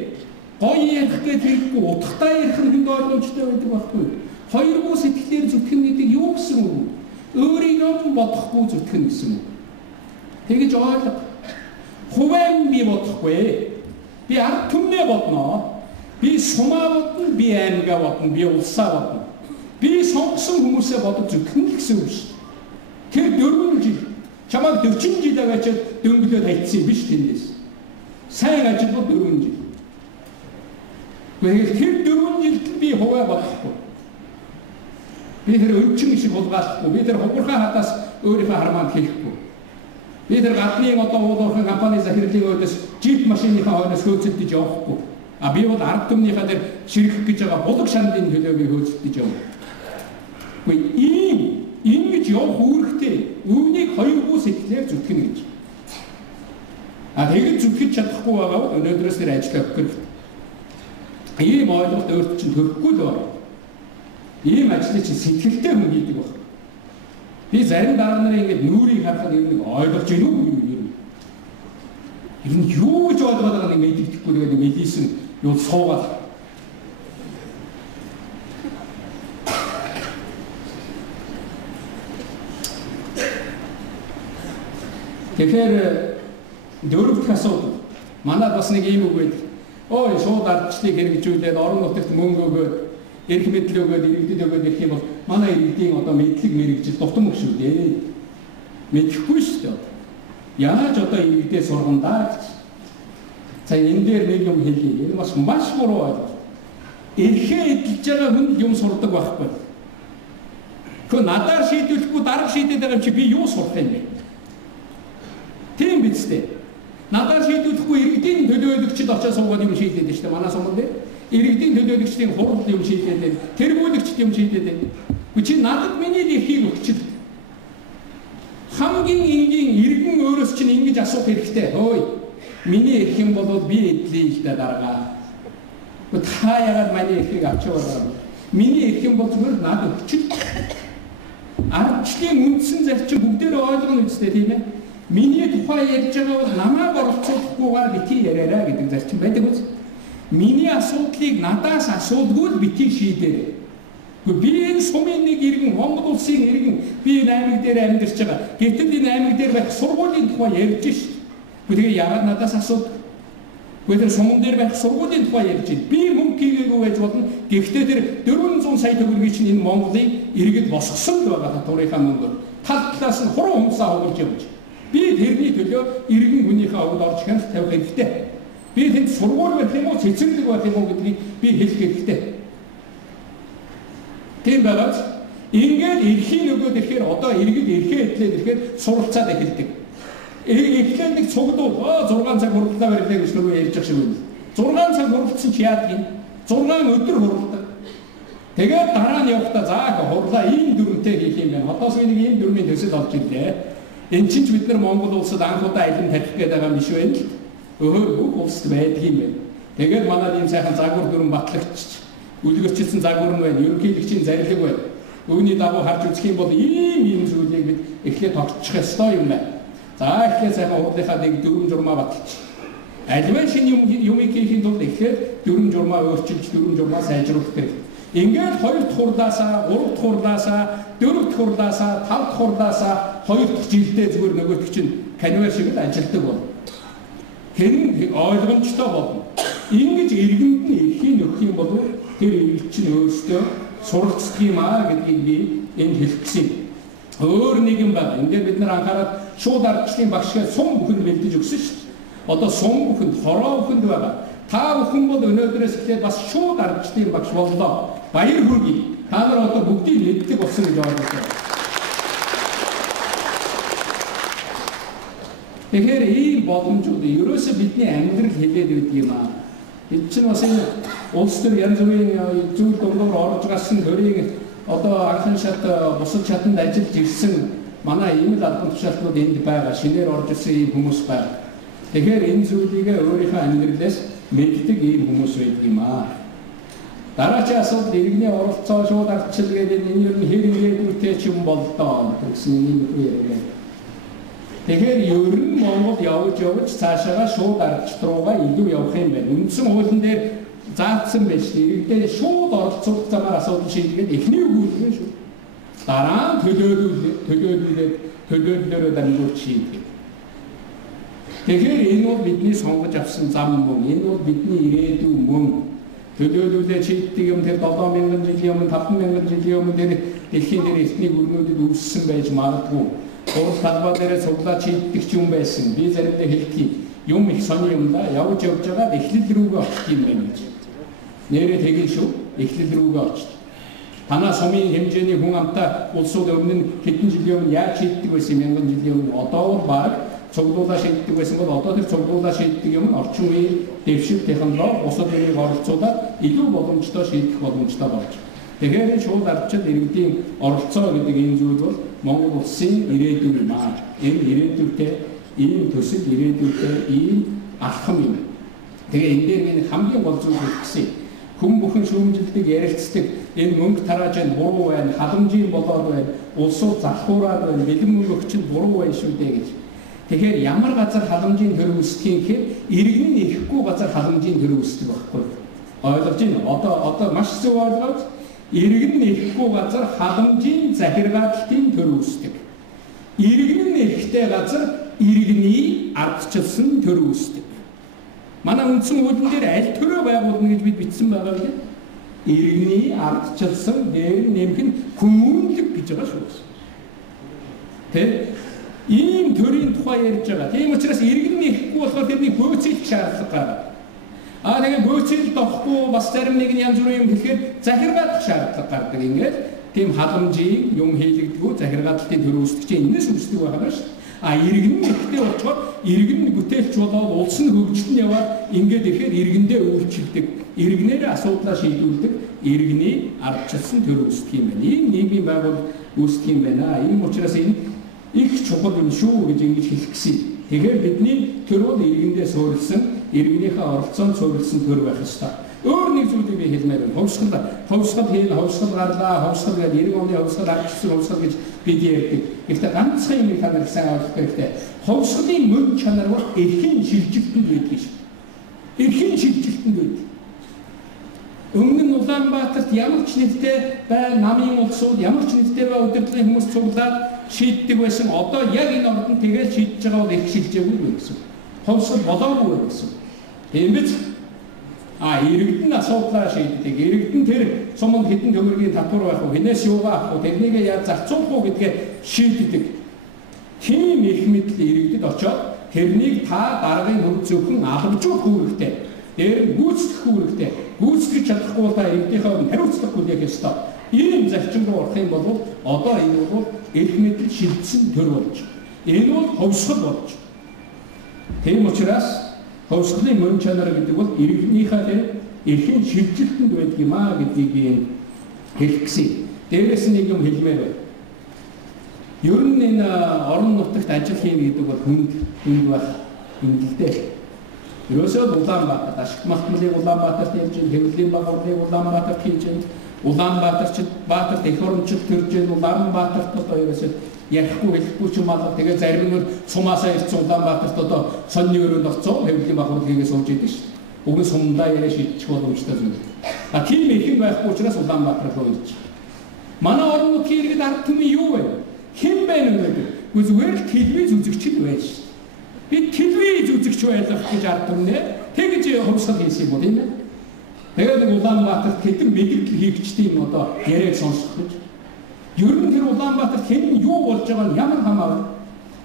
Гоё ярих гэж хэлэхгүй утгатай ярих нь хүнд ойлгомжтой байдаг байхгүй. 2 гоо сэтгэлээр зүтгэн гэдэг юу гэсэн үг? Өөрийгөө бодохгүй зүтгэн гэсэн үг. Тэгэж ойлго. Хувийн би бодохгүй. Би ард түмнээ бодноо. Би сумаа бодно, би аймгаа бодно, би улсаа бодно. Би сонгосон хүмүүсээ бодож зүтгэн гэсэн үг шүү. Тэр 4 жил чамайг 40 жил аваачаад дөнгөлөөд хайцсан биш тэндээс. Сайн ажиллах 4 жил. Тэгэхээр тэр 4 жилд би хуваа бодохгүй. Би тэр өвчин шиг булгаахгүй. Би тэр хогурхаа хатаас өөрийнхөө хармаанд хийхгүй. Би тэр гадны одоо уулуурхан компани захирлын өдөөс жип машиныхаа хойноос хөөцөлдөж явахгүй. Би бол ард түмнийхаа дээр ширхэх гэж байгаа булаг шандын төлөө би хөөцөлдөж явна. Гэхдээ ингэж явах үүрэгтэй өвнийг 2 гоо сэтгэлээр зүтгэнэ гэж. Тэгээд зүтгэж чадахгүй байгаа бол өнөөдрөөс тэр ажиллаа өгөх хэрэгтэй. Ийм ойлголт өөрт чинь төрөхгүй л байна. Ийм ажлыг чинь сэтгэлтэй хүн хийдэг байна. Би зарим дарга нарын ингэж нүрийг харахад ер нь ойлгож гинүү юу? Ер нь юу гэж ойлгоод байгааг мэддэхгүй тэгээд мэдээсэн юу суугаад. Тэгэхээр дөрөвдүгээр асуудал. Манайд бас нэг ийм үг байдаг. Ой, шууд ардчлалыг хэрэгжүүлээд орон нутагт мөнгө өгөөд, эрх мэдэл өгөөд, иргэдэд өгөөд ирэх юм бол манай иргэдийн одоо мэдлэг мэрэгжил дутам өгш үү дээ. Мэдэхгүй шүү дээ. Яаж одоо иргэдээ сургандаа гэж. За энэ дээр нэг юм хэлье. Энэ бас маш буруу ойлголт. Эрхээ эдэлж байгаа хүн юм сурдаг байхгүй. Гэхдээ надаар шийдвэрлэхгүй дарга шийдээд байгаа юм чи би юу сурах юм бэ? Тийм биз дээ. Надаар шийдвэрлэхгүй иргэдийн төлөөлөгчд очиж суугаад юм шийдээд шүү дээ. Манай сумд иргэдийн төлөөлөгчдийн хурал юм шийдээд байна. Тэргүүлэгчд юм шийдээд байна. Чи надад миний эрхийг өгчил. Хамгийн энгийн иргэн өөрөөс чинь ингэж асуух хэрэгтэй. Хөөе. Миний эрх юм бол би эдлээ их дараагаа. Та яагаад миний эрхийг авч яваа? Миний эрх юм бол зүгээр надад өгчил. Ардчлалын үндсэн зарчим бүгдээрээ ойлгоно үстэй тийм ээ. Миний тухай ярьж байгаа бол намайг оролцуулахгүйгээр битгий яриараа гэдэг зарчим байдаг үз. Миний асуудлыг надаас асуудгүй л битгий шийдээ. Би энэ сумын нэг иргэн, Монгол улсын иргэн, би энэ аймаг дээр амьдарч байгаа. Гэтэл энэ аймаг дээр байх сургуулийн тухай ярьж шít. Тэгээ яагаад надаас асуудаг? Гэхдээ суман дээр байх сургуулийн тухай ярьж байна. Би мөнгө хийгээгүй байж болно. Гэхдээ тэр 400 сая төгрөгийн чинь энэ Монголын иргэд босгосон л байгаа татварынхаа мөнгөөр. Тал талаас нь хуруу humсаа хуулж явж. Би тэрний төлөө иргэн хүнийхээ овд орж хяналт тавих хэрэгтэй. Би тэнд сургууль байх юм уу, цэцэрлэг байх юм уу гэдгийг би хэлэх хэрэгтэй. Тийм байгаач ингээд эрхийн нөгөөд ирэхээр одоо иргэд эрхээ эдлээд ирэхээр суралцаад эхэлдэг. Эхлээд нэг цуглуул 6 цаг хурлаа барилаа гэж нөгөө ярьж байгаа шиг байна. 6 цаг хурлцсан чи яадаг юм? 6 өдөр хурлаа. Тэгээд дараа нь явахдаа заах хурлаа ийм дүрмтэй хийх юм байна. Одоос нэг ийм дүрмийн төсөл олж ирлээ. Энд чинь бид нар Монгол улсад анх удаа алим тарих гээд байгаа юм биш байна л. Бүх улсад байдаг юм байна. Тэгээд манай ийм сайхан загвар дүрм батлагч үлгэрчилсэн загвар нь байна. Ерөнхийлөгчийн зарилэг байна. Үүний дагуу харж үзэх юм бол ийм зүйлийг бид эхлээд тогтчих ёстой юм байна. За эхлээд сайхан хурлынхаа нэг дүрм журмаа баталж. Аливаа шинэ юмыг хийхэд бол эхлээд дүрм журмаа өөрчилж, дүрм журмаа сайжруулах хэрэгтэй. Ингээд 2 дахь хурлаасаа, 3 дахь хурлаасаа, 4 дахь хурлаасаа, 5 дахь хурлаасаа 2 дахь жилдээ зүгээр нөгөөт чинь канвер шиг л ажилтдаг бол. Тэр ойлгомжтой болно. Ингэж иргэнд нь эрхийн өгөх юм бол тэр иргэн чинь өөрсдөө суралцдаг юм аа гэдгийг би энд хэлэх гэсэн. Өөр нэг юм байна. Ингээд бид нар анхаарал шууд ардчлалын багшгаа сум бүхэнд бэлдэж өгсөн шүү дээ. Одоо сум бүхэнд, хороо бүхэнд байгаа. Та бүхэн бол өнөөдрөөс эхлээд бас шууд ардчлалын багш боллоо. Баяр хүргэе. Та нар одоо бүгдийг мэддэг болсон гэж ойлгож байна. Тэгэхээр ийм боломжууд ерөөсөө бидний амьдрал хэлээд байдаг юм аа. Бид чинь бас энэ улс төр янз бүрийн зүйл дундуур орж гарсан төрийн одоо анхан шат бусад шатанд ажиллаж ирсэн манай ийм л албан тушаалтнууд энд байгаа. Шинээр орж ирсэн ийм хүмүүс байна. Тэгэхээр энэ зүйлийг өөрийнхөө амьдралаас мэддэг ийм хүмүүс байдаг юм аа. Дараагийн асуудал иргэний оролцоо шууд ардчил гэдэг энэ ер нь хэрэглээдүүтэй ч юм бол доо гэсэн ийм үг яриа. Тэгэхээр ер нь Монгол явж цаашаага шууд ардчил руугаа илүү явах юм байна. Үндсэн хуулийн дээр заасан байж иргэдээ шууд оролцох замаар асуудал шийдгээд эхний үгүүлэн шүү. Дараа нь төлөөлөлөөрөө дамжуулж шийдэх. Тэгэхээр энэ бол бидний сонгож авсан зам мөн. Энэ бол бидний ирээдүйн мөн. Төлөөлөлөө шийддэг юм тэр 7000 жилийн өмнө 5000 жилийн өмнө тэр дэлхийн дээр эснийг өрнүүдэд үүссэн байж магадгүй. Урал талбай дээр цуглаа шийддэг ч юм байсан. Би заримдаа хэлдэг юм их сони юм да. Явж байгаа эхлэл рүүгээ очих юм байна гэж. Нэрээ тэгэн шүү. Эхлэл рүүгээ очив. Танаа сумын хэмжээний хүн амтаа улсууд өмнө нь хэдэн жилийн өмнө яаж шийддэг байсан 1000 жилийн өмнө одоо бол баг цуглуулаа шийддэг байсан бол одоо тэр цуглуулаа шийддэг юм орчин үеийн дэвшил технологи бусад бүрийг оролцуулаад илүү боломжтой шийдэх боломжтой болж. Тэгэхээр шууд ардчил иргэдийн оролцоо гэдэг энэ зүйл бол Монгол улсын ирээдүйн юм аа. Энэ ирээдүйтэй ийм төсөл ирээдүйтэй ийм алхам юм. Тэгээ энэ дээр нэг хамгийн гол зүйл хэлсэн. Хүн бүхэн шүүмжилдэг, ярилцдаг, энэ мөнгө тарааж байна, буруу байна, халамжийн болоод байна, улсууд залхуураад байна, бэлэн мөнгө өгч нь буруу байна шүү дээ гэж. Тэгэхээр ямар газар халамжийн төр үүсдэг юм гэхээр иргэн нь ирэхгүй газар халамжийн төр үүсдэг байхгүй. Ойлгож байна. Одоо маш зөв ойлгож иргэн нь ирэхгүй газар халамжийн захиргаалтын төр үүсдэг. Иргэн нь ирэхтэй газар иргэний ардчилсан төр үүсдэг. Манай үндсэн хуулийн дээр аль төрөө байгуулна гэж бид бичсэн байгаа юм. Иргэний ардчилсан дээр нэмэх нь хүмүүнлэг гэж байгаа шүү. Тэг? Ийм төрийн тухай ярьж байгаа. Тийм учраас иргэн нэхгүй болохоор тэрний бөөцөлөх шаардлага гарна. Тэгээ бөөцөлд авахгүй бас зарим нэг нь янз бүрийн юм хэлэхэд захиргаалах шаардлага гардаг. Ингээд тийм халамжийн юм хийлэгдэггүй захиргаалтын төр үүсдэг чинь энэс үүсдэг байгаа шүү. Иргэн нэхтэй болчоор иргэн бүтээлч болоод улс нь хөгжлөн яваад ингээд ирэхээр иргэндээ үйлчилдэг. Иргэнээр асуудлаа шийдүүлдэг. Иргэний ардчилсан төр үүсдэг юм байна. Ийм нийгмийн байгуул үүсдэг юм байна. Ийм учраас энэ их чухал юм шүү гэж ингэж хэлэх гэсэн. Тэгэхээр бидний төр бол иргэндээ суурилсан, иргэнийхээ оролцоонд суурилсан төр байх ёстой. Өөр нэг зүйлийг би хэлмээр байна. Хувьсгал хийн, хувьсгал гарлаа, хувьсгал гэдэг 90 оны хувьсгал ардчилсан хувьсгал гэж бид ярьдаг. Гэхдээ ганцхан юм та нар сайн ойлгох хэрэгтэй. Хувьсгалын мөн чанар бол эрхийн шилжилтэнд байдаг шүү. Эрхийн шилжилтэнд байдаг. Өмнө нь Улаанбаатарт ямар ч нэртэй бай намын улсууд ямар ч нэртэй бай удирдлагын хүмүүс цуглаад шийддэг байсан. Одоо яг энэ ордонд тэгээд шийдэж байгаа бол их шилжээгүй гэсэн. Хувьсгал болоогүй гэсэн. Тийм биз? Иргэдэн асуудлаа шийддэг. Иргэдэн тэр суманд хэдэн төгрөгийн татвар байх уу, хинээс юугаа авах уу, тэрнийг яаж зарцуулах уу гэдгээ шийддэг. Тийм их мэдл иргэдэд очоод тэрнийг та даргын хөв зөвхөн алгажуулах үүрэгтэй. Дээр гүйцэтгэх үүрэгтэй. Гүйцэтгэж чадахгүй бол та иргэдийнхээ хариуцлага хүлээх ёстой. Ийм зарчим руу орох юм бол одоо энэ бол их мэдл шилжсэн төр болж. Энэ бол ховсгол болж. Тийм учраас ховсголын мөн чанар гэдэг бол иргэнийхээ эрхэн шилжилтэнд байдаг юм гэдгийг би хэлэх гэсэн. Дээрээс нэг юм хэлмээр байна. Ер нь энэ орон нутагт ажил хийнэ гэдэг бол хүнд байх хүндэлтэй. Ерөөсөө Улаанбаатар, ашигт малтмлыг Улаанбаатарт явж, Хэвлэлийн багуулыг Улаанбаатарт хийж, Улаанбаатарчид Баатарт эх орончид төрж, Улаанбаатарт одоо ерөөсөө ярихгүй хэлэхгүй ч юм аа. Тэгээ зарим нь сумаасаа ирсэн Улаанбаатарт одоо сонны өрөөнд орцоо Хэвлэлийн багуулыг сууж идэв шүү. Уг нь сумдаа яриа шийдчих боломжтой зүйл. Тийм их байхгүй учраас Улаанбаатар руу ирж. Манай орон нутгийн иргэд ард түмэн юу вэ? Хэн байна вэ? Зүгээр л телевиз үзэгч байж шүү. Би телевиз үзэгч байлгах гэж ард түмнээ тэгж хөвсгөл хийсэн юм бол тийм ээ. Тэгээд Улаанбаатарт хэдэн мэдээлэл хийгчдийн одоо яриаг сонсох гэж. Ер нь тэр Улаанбаатарт хэн юу болж байгаа нь ямар хамаагүй.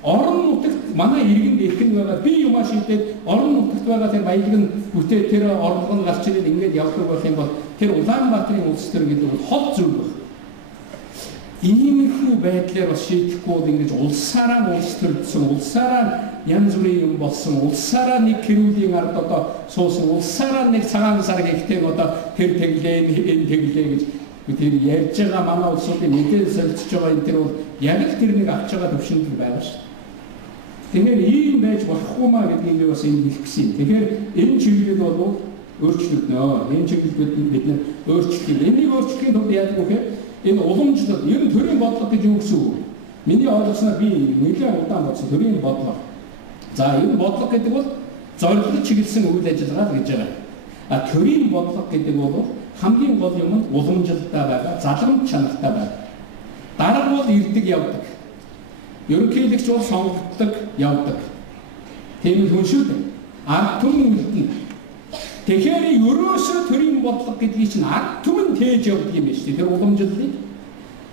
Орон нутагт манай иргэнд эрхэн байгаа би юмаа шийдээд орон нутагт байгаа тэр баялаг нь бүтээ тэр орлого нь гарч ирээд ингээд явдаг байх юм бол тэр Улаанбаатарын улс төр гэдэг бол хол зүйл байна. Иймэрхүү байдлаар бас шийдэхгүй бол ингэж улсаараа улс төрсөн, улсаараа янз бүрийн юм болсон, улсаараа нэг хэрүүлийн ард одоо суусан, улсаараа нэг цагаан сар хийхдээ одоо тэр тэглээ, энэ тэглээ гэж тэр ярьж байгаа манай улсуудын мэдээ солилцож байгаа энэ тэр бол яг л тэр нэг авч байгаа төвшөнд байгаа шүү. Тэгэхээр ийм байж болохгүй маа гэдгийг би бас энэ хэлэх гэсэн. Тэгэхээр энэ чиглэлд бол өөрчлөгдөнө. Энэ чиглэлд бид нэр өөрчлөлт. Энийг өөрчлөхийн тулд яаж гэх вэ? Энэ уламжлал, ер нь төрийн бодлого гэж юу гэсэн үг? Миний ойлгосноор би нэлээд удаан бодсон төрийн бодлого. За энэ бодлого гэдэг бол зорилгод чиглэсэн үйл ажиллагаа гэж байгаа. Төрийн бодлого гэдэг бол хамгийн гол юм нь уламжлалтай байгаа, залгамж чанартай байгаа. Дарга бол ирдэг явдаг. Ерөнхийлөгч бол сонгогддог явдаг. Тийм л хүн шүү дээ. Ард түмэн үлдэнэ. Тэгэхээр ерөөсөө төрийн бодлого гэдгийг чинь ард түмэн тээж явдаг юм биш үү? Тэр уламжлалыг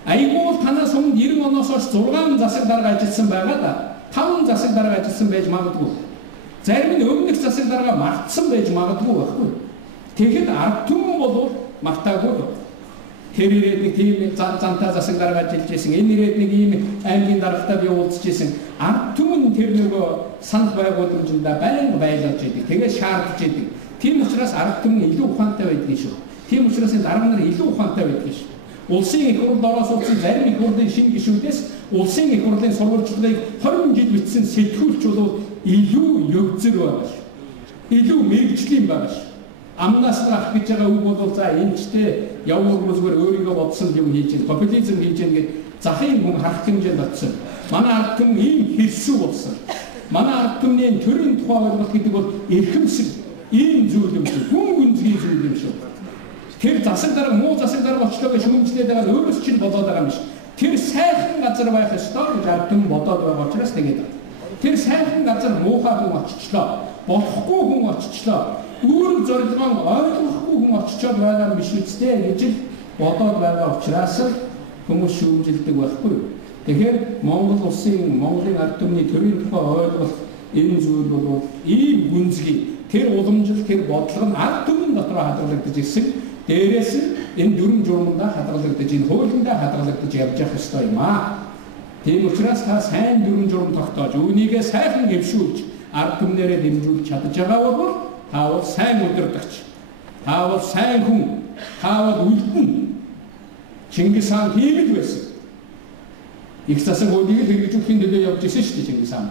айгүй бол танаас өмнө 90 оноос хойш 6 засаг дарга ажилласан байгаа да. 5 засаг дарга ажилласан байж магадгүй. Зарим нь өмнөх засаг дарга мартсан байж магадгүй байхгүй. Тэгэхэд ард түмэн бол мартаагүй. Тэр ирээд нэг тийм зантай засаг дарга ажиллаж байсан. Энэ ирээд нэг ийм аймгийн даргатай би уулзж байсан. Ард түмэн тэр нөгөө санал байгууламжиндаа байнга байлгаж идэг. Тэгээ шаардж идэг. Тийм учраас ард түмэн илүү ухаантай байдаг шүү. Тийм учраас энэ дарга нар илүү ухаантай байдаг шүү. Улсын их хурлд ороосон зарим их хурлын шинэ гишүүдээс улсын их хурлын сурвалжлагыг 20 жил бичсэн сэтгүүлч бол илүү өвзөр байгаа шүү. Илүү мэрэгжлийн байгаа шүү. Амнаас авах гэж байгаа үг бол за энэчтэй явуулгүй зүгээр өөрийгөө бодсон юм хийж гэн популизм хийж гэн гэж захын хүн харах хэмжээнд очсон. Манай ард түмэн ийм хэрсүү болсон. Манай ард түмний төрийн тухай ойлголт гэдэг бол эрхэмсэг ийм зүйл юм шүү. Хүн гүнзгий зүйл юм шүү. Тэр засаг дарга муу засаг дарга очлоо гэж шүүмжлээд байгаа нь өөрөөс чинь бодоод байгаа юм биш. Тэр сайхан газар байх ёстой гэж ард түмэн бодоод байгаа учраас тэгээд байна. Тэр сайхан газар муухай хүн оччлоо. Болохгүй хүн оччлоо. Үүрэг зорилгоо ойлгохгүй хүн очичоод байгаа юм биш үстэй гэж бодоод байгаа учраас хүмүүс шүүмжилдэг байхгүй. Тэгэхээр Монгол улсын Монголын ард түмний төрийн тухай ойлголт энэ зүйл бол ийм гүнзгий тэр уламжлал тэр бодлого нь ард түмэн дотор хадгалагдаж ирсэн. Дээрээс нь энэ дүрм журмандаа хадгалагдаж энэ хуулиндаа хадгалагдаж явж явах ёстой юм аа. Тийм учраас та сайн дүрм журм тогтоож үүнийгээ сайхан гэвшүүлж ард түмнэрээ дэмжүүлж чадж байгаа бол та бол сайн өдөртөгч. Та бол сайн хүн. Та бол үлдэн. Чингис хаан тийм л байсан. Их засаг хуулийг хэрэгжүүлэхийн төлөө явж ирсэн шүү дээ Чингис хаан.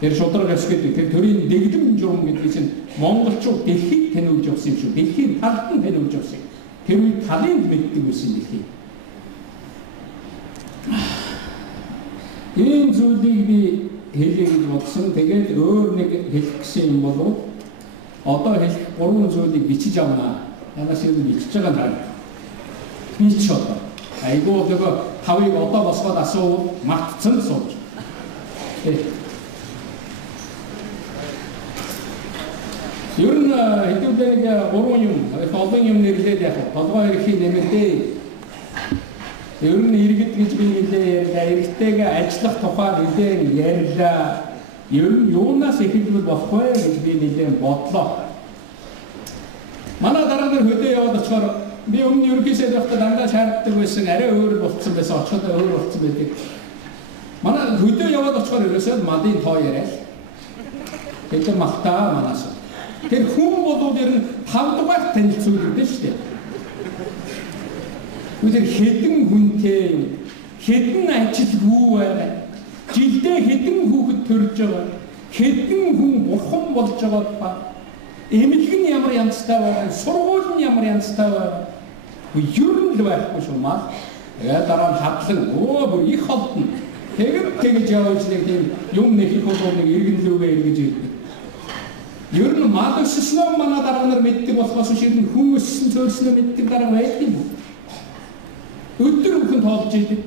Тэр шудраг ёс гэдэг тэр төрийн дэглэм журам гэдэг чинь монголчууд дэлхийд таниулж явсан юм шүү. Дэлхийн талд нь таниулж явсан. Тэр үед талын мэддэг байсан дэлхий. Энэ зүйлийг би хэлье гэж бодсон. Тэгээд өөр нэг хэлэх гэсэн юм болов одоо хэлэх 3 зүйлийг бичиж авнаа. Янаас нь бичиж байгаа нь бич одоо. Айгуу нөгөө 5-ыг одоо босгоод асуу мартцсан сууж. Ер хэдүүлээ нэг 3 юм, олон юм нэрлээд яг толгой эрхийн нэмэлтээ ер нь иргэд гэж би нэлээ иргэдтэйгээ ажиллах тухай нэлээд ярьлаа. Ер нь юунаас эхэлбэл болох вэ гэж би нэлээд бодлоо. Манай дараа нь хөдөө яваад очихоор би өмнө ерөнхийдөө явахдаа дандаа шаарддаг байсан арай өөр болцсон байсан, очиход өөр болцсон байдаг. Манай хөдөө яваад очихоор ерөөсөө малын тоо яриа. Тэр малтаа манаас. Тэр хүн болоод ер нь 5 дугаар танилцуулдаг шүү дээ. Үгүй хэдэн хүнтэй, хэдэн ажилгүй байгаа, жилдээ хэдэн хүүхэд төрж байгаа, хэдэн хүн бурхан болж байгаа ба, эмнэлэг нь ямар янзтай байгаа, сургууль нь ямар янзтай байгаа. Ер нь л байхгүй шүү маа. Дараа нь хадлан бүр их холдно. Тэгж явж нэг тийм юм нэг их болов нэг иргэн лүүгээ эргэж ирдэг. Ер нь мал өссөн манай дараа нар мэддэг болохоос ер нь хүн өссөн цөөлснөө мэддэг дараа байдаг юм. Өдөр бүхэн тоолж идэг.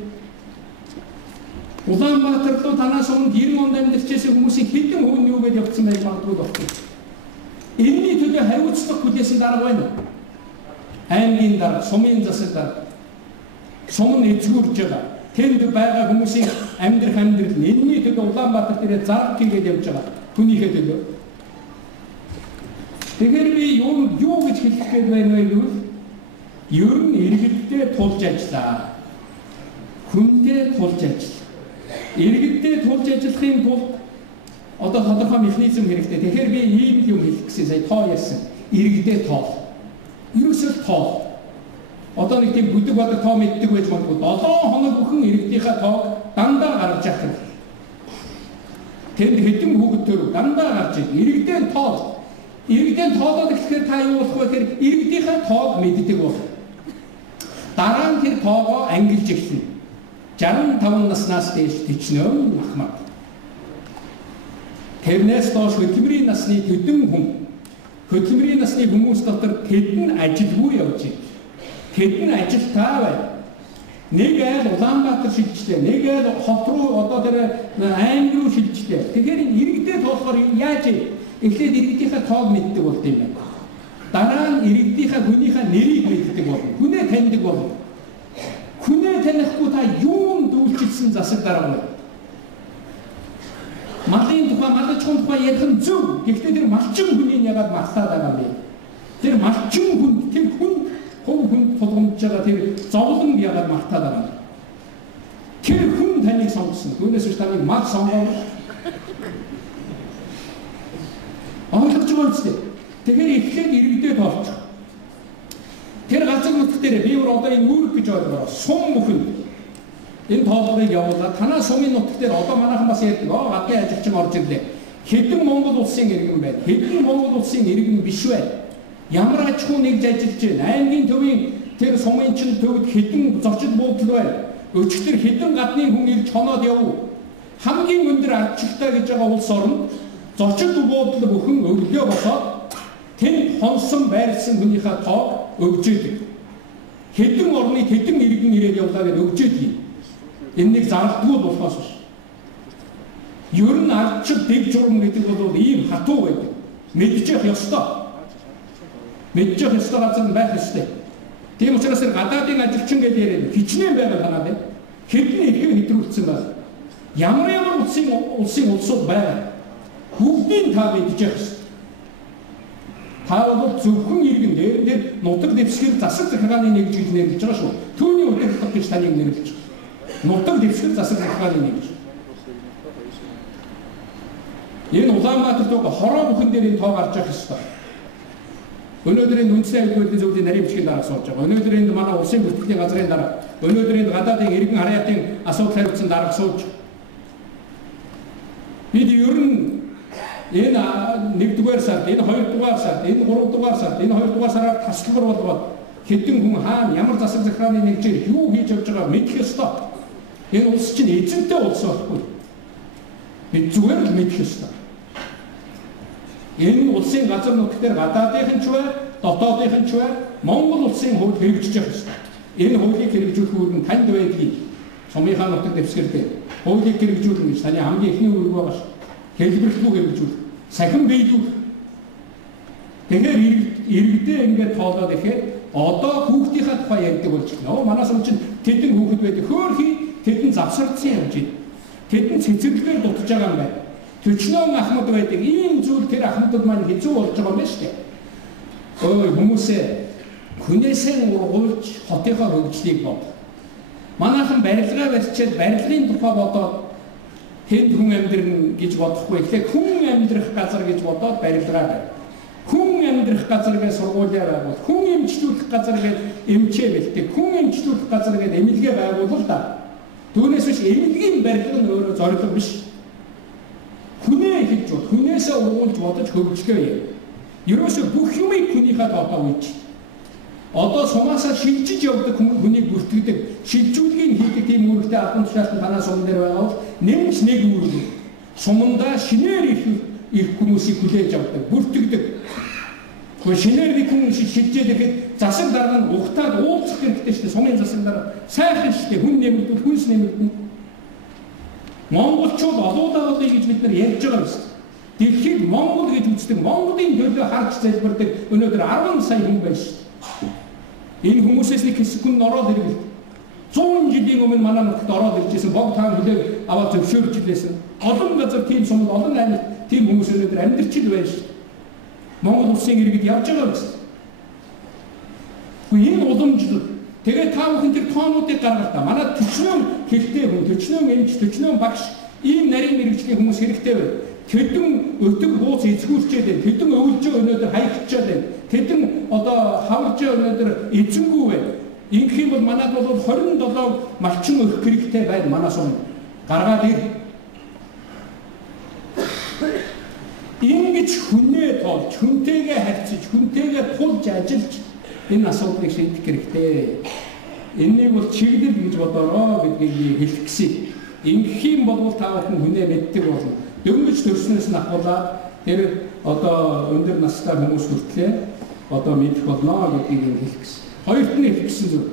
Улаанбаатар руу танаас өмнө 90 онд амьдарчсэн хүмүүсийн хэдэн хүн юу гэж явцсан байж магадгүй байна. Энэний төлөө хариуцлага хүлээсэн дараа байна. Аймгийн дараа, сумын засаг дараа. Сум нь эзгүүрж байгаа. Тэнд байгаа хүмүүсийн амьдрах амьдрал нь энэний төлөө Улаанбаатар дээр зарг хийгээд явж байгаа. Хүнийхээ төлөө. Тэгэхээр би юу гэж хэлэх гээд байна вэ гэвэл ер нь иргэдтэй тулж ажиллаа. Хүнтэй тулж ажиллаа. Иргэдтэй тулж ажиллахын тулд одоо тодорхой механизм хэрэгтэй. Тэгэхээр би ийм юм хэлэх гэсэн сая тоо ярьсан. Иргэдтэй тоо. Ерөөсөө тоо. Одоо нэг тийм бүдэг бодог тоо мэддэг байж магадгүй 7 хоног бүхэн иргэдийнхээ тоог дандаа гаргаж явах. Тэнд хэдэн хүүхэд төрөв дандаа гарч ир. Иргэдтэй тоо. Иргэдийн тоолоод эхлэхээр та юу болох вэ гэхээр иргэдийнхээ тоог мэддэг болох. Дараа нь тэр тоогоо ангилж эхэлнэ. 65 наснаас дээш төчнөө ахмад. Тэрнээс доош хөдөлмөрийн насны төдөн хүн. Хөдөлмөрийн насны хүмүүс дотор тэдэн ажилгүй явж байна. Тэдэн ажилтаа байна. Нэг айл Улаанбаатар шилжлээ, нэг айл хот руу одоо тэр аймаг руу шилжлээ. Тэгэхээр иргэдээ тоолохоор яаж эхлээд иргэдийнхээ тоог мэддэг болд юм байна. Дараа нь иргэдийнхээ хүнийхээ нэрийг мэддэг болно. Хүнээ таньдаг болно. Хүнээ танихгүй та юунд дүүлчихсэн засаг дараа байна. Малын тухай, малчгийн тухай ярих нь зөв. Гэхдээ тэр малчин хүнийг ягаад мартаад байгаа юм бэ? Тэр малчин хүн, тэр хүн тулгамдж байгаа тэр зовлон ягаад мартаад байгаа юм? Тэр хүн таныг сонгосон. Түүнээс ч таныг мал сонгоно. Ойлгож байгаа юм чи. Тэгэхээр эхлээд иргэдээ тоолчих. Тэр газар нутг дээр би одоо энэ үүрэг гэж ойлгоо. Сум бүхэн энэ тоолгыг явуулаад танаа сумын нутг дээр одоо манайхан бас ярьдаг. Гадны ажилчин орж ирлээ. Хэдэн Монгол улсын иргэн байна. Хэдэн Монгол улсын иргэн биш байна. Ямар аж ахуй нэгж ажиллаж байна. Аймгийн төвийн тэр сумын чин төвд хэдэн зочид буудал байна. Өчигдөр хэдэн гадны хүн ирж хоноод явв. Хамгийн өндөр ардчилтаа гэж байгаа улс орнд зочид буудал бүхэн өглөө босоод тэнд хонсон байрлсан хүнийхээ тоог өгж идэг. Хэдэн орны хэдэн иргэн ирээд явлаа гэж өгж идэг. Энэ нэг зардггүй болохоос биш. Ер нь ардчил дэг журам гэдэг бол ийм хатуу байдаг. Мэдчих ёстой. Мэдчих ёстой газар байх ёстой. Тийм учраас гадаадын ажилчин гэж яриад хичнээн байгаа танаад хэдний ихэн хэтрүүлсэн байна. Ямар улсууд байгаа. Бүгдийг та мэдчих ёстой. Та бол зөвхөн иргэн дээр нутаг дэвсгэр засаг захиргааны нэг гэж нэрлэж байгаа шүү. Түүний удирдах гэж таныг нэрлэж байгаа. Нутаг дэвсгэр засаг захиргааны нэг гэж. Энэ Улаанбаатарт хороо бүхэн дээр энэ тоо гарч явах ёстой. Өнөөдөр энэ үндэсний аюулгүй зөвлөлийн нарийн бичгийн дараа сууж байгаа. Өнөөдөр энэ манай улсын бүртгэлийн газрын дараа. Өнөөдөр энэ гадаадын иргэн харьяатын асуудал хариуцсан дараа сууж. Бид ер нь энэ 1-р сард, энэ 2-р сард, энэ 3-р сард, энэ 2-р сараар тасалбар болгоод хэдэн хүн хаана ямар засаг захиргааны нэгжээр юу хийж явж байгааг мэдэх ёстой. Энэ улс чинь эзэнтэй улс байхгүй. Бид зүгээр л мэдэх ёстой. Энэ улсын газар нутг дээр гадаадынхан ч бай, дотоодынхан ч бай, Монгол улсын хууль хэрэгжиж явах ёстой. Энэ хуулийг хэрэгжүүлэх үүрэг танд байдгийг сумынхаа нутаг дэвсгэртэй хуулийг хэрэгжүүлэх гэж таны хамгийн ихний үүрэг байгаа ш. Хэлбэрлэлгүй хэрэгжүүлэх, сахин биелүүлэх. Тэгэхээр иргэдээ ингээд тоолоод ирэхэд одоо хүүхдийнхаа тухай ярьдаг болж байна. Манаас өмнө чинь тэдэн хүүхэд байдаг. Хөөхий тэдэн завсардсан юм чинь. Тэдэн цэцэрлэгээр дутж байгаа юм байна. Төчнөөн ахмад байдаг. Ийм зүйл тэр ахмадууд маань хэцүү болж байгаа юм байна шүү дээ. Ой хүмүүсээ хүнээсээ ургуулж хотынхоо хөгжлийг бод. Манайхан барилгаа барьчаад барилгын тухай бодоод хэд хүн амьдрын гэж бодохгүй. Тэгэхээр хүн амьдрах газар гэж бодоод барилгаа барь. Хүн амьдрах газар гэж сургуулиа байгуул. Хүн эмчлүүлэх газар гэж эмчээ бэлтэг. Хүн эмчлүүлэх газар гэж эмнэлгээ байгуул да. Түүнээс биш эмнэлгийн барилга нь өөрөө зорилго биш. Хүнээ хэлж бод. Хүнээсээ ургуулж бодож хөгжлөө. Ерөөсөө бүх юмыг хүнийхээ тоотоо үйч. Одоо сумаасаа шилжиж явдаг хүнийг бүртгэдэг, шилжүүлгийг хийдэг тийм үүрэгтэй албан тушаалтан танаа сум дээр байгаа бол нэмж нэг үүрэг. Сумандаа шинээр ирэх хүмүүсийг хүлээж авдаг, бүртгэдэг. Гэхдээ шинээр нэг хүн шилжээд ирэхэд засаг дарга нь ухтаад уулзах хэрэгтэй шүү дээ. Сумын засаг дарга сайхан шүү дээ. Хүн нэмэгдүүл, хүнс нэмэгдэнэ. Монголчууд олоодаа болъё гэж бид нар ярьж байгаа юм шүү дээ. Дэлхийд Монгол гэж үздэг, Монголын төлөө харж залбирдаг өнөөдөр 10 сая хүн байна шүү дээ. Энэ хүмүүсээс нэг хэсэг хүн ороод ирвэл 100 жилийн өмнө манай нутагт ороод иржсэн бог таан хүлээг аваад зөвшөөрж илээсэн. Олон газар тийм сумд олон аймагт тийм хүмүүс өнөөдөр амьдарч л байна шүү. Монгол улсын иргэд явж байгаа юм шүү. Энэ уламжлал. Тэгээд та бүхэн тэр тоонуудыг гаргах та. Манай төчнөөн хэлтэй хүн, төчнөөн эмч, төчнөөн багш ийм нарийн мэргэжлийн хүмүүс хэрэгтэй байна. Тэдэн өтөг бууц эзгүүлчээд байна. Тэдэн өвлжөө өнөөдөр хаягчаад байна. Тэдэн одоо хаварж өнөөдөр эзэнгүй байна. Ингэх юм бол манайд бол 27 малчин өрх хэрэгтэй байна. Манаас өмнө гаргаад ир. Ингэж хүнээ тоолж, хүнтэйгээ харьцаж, хүнтэйгээ тулж ажиллаж энэ асуудлыг шийдэх хэрэгтэй. Энийг бол чиглэл гэж бодороо гэдгийг хэлэх гэсэн. Ингэх юм бол та бүхэн хүнээ мэддэг болно. Дөнгөж төрснөөс нь ахуулаад тэр одоо өндөр настай хүмүүс хүртлээ одоо мэдэх болно гэдгийг хэлэх гэсэн. Хоёрт нь хэлэх гэсэн зүйл.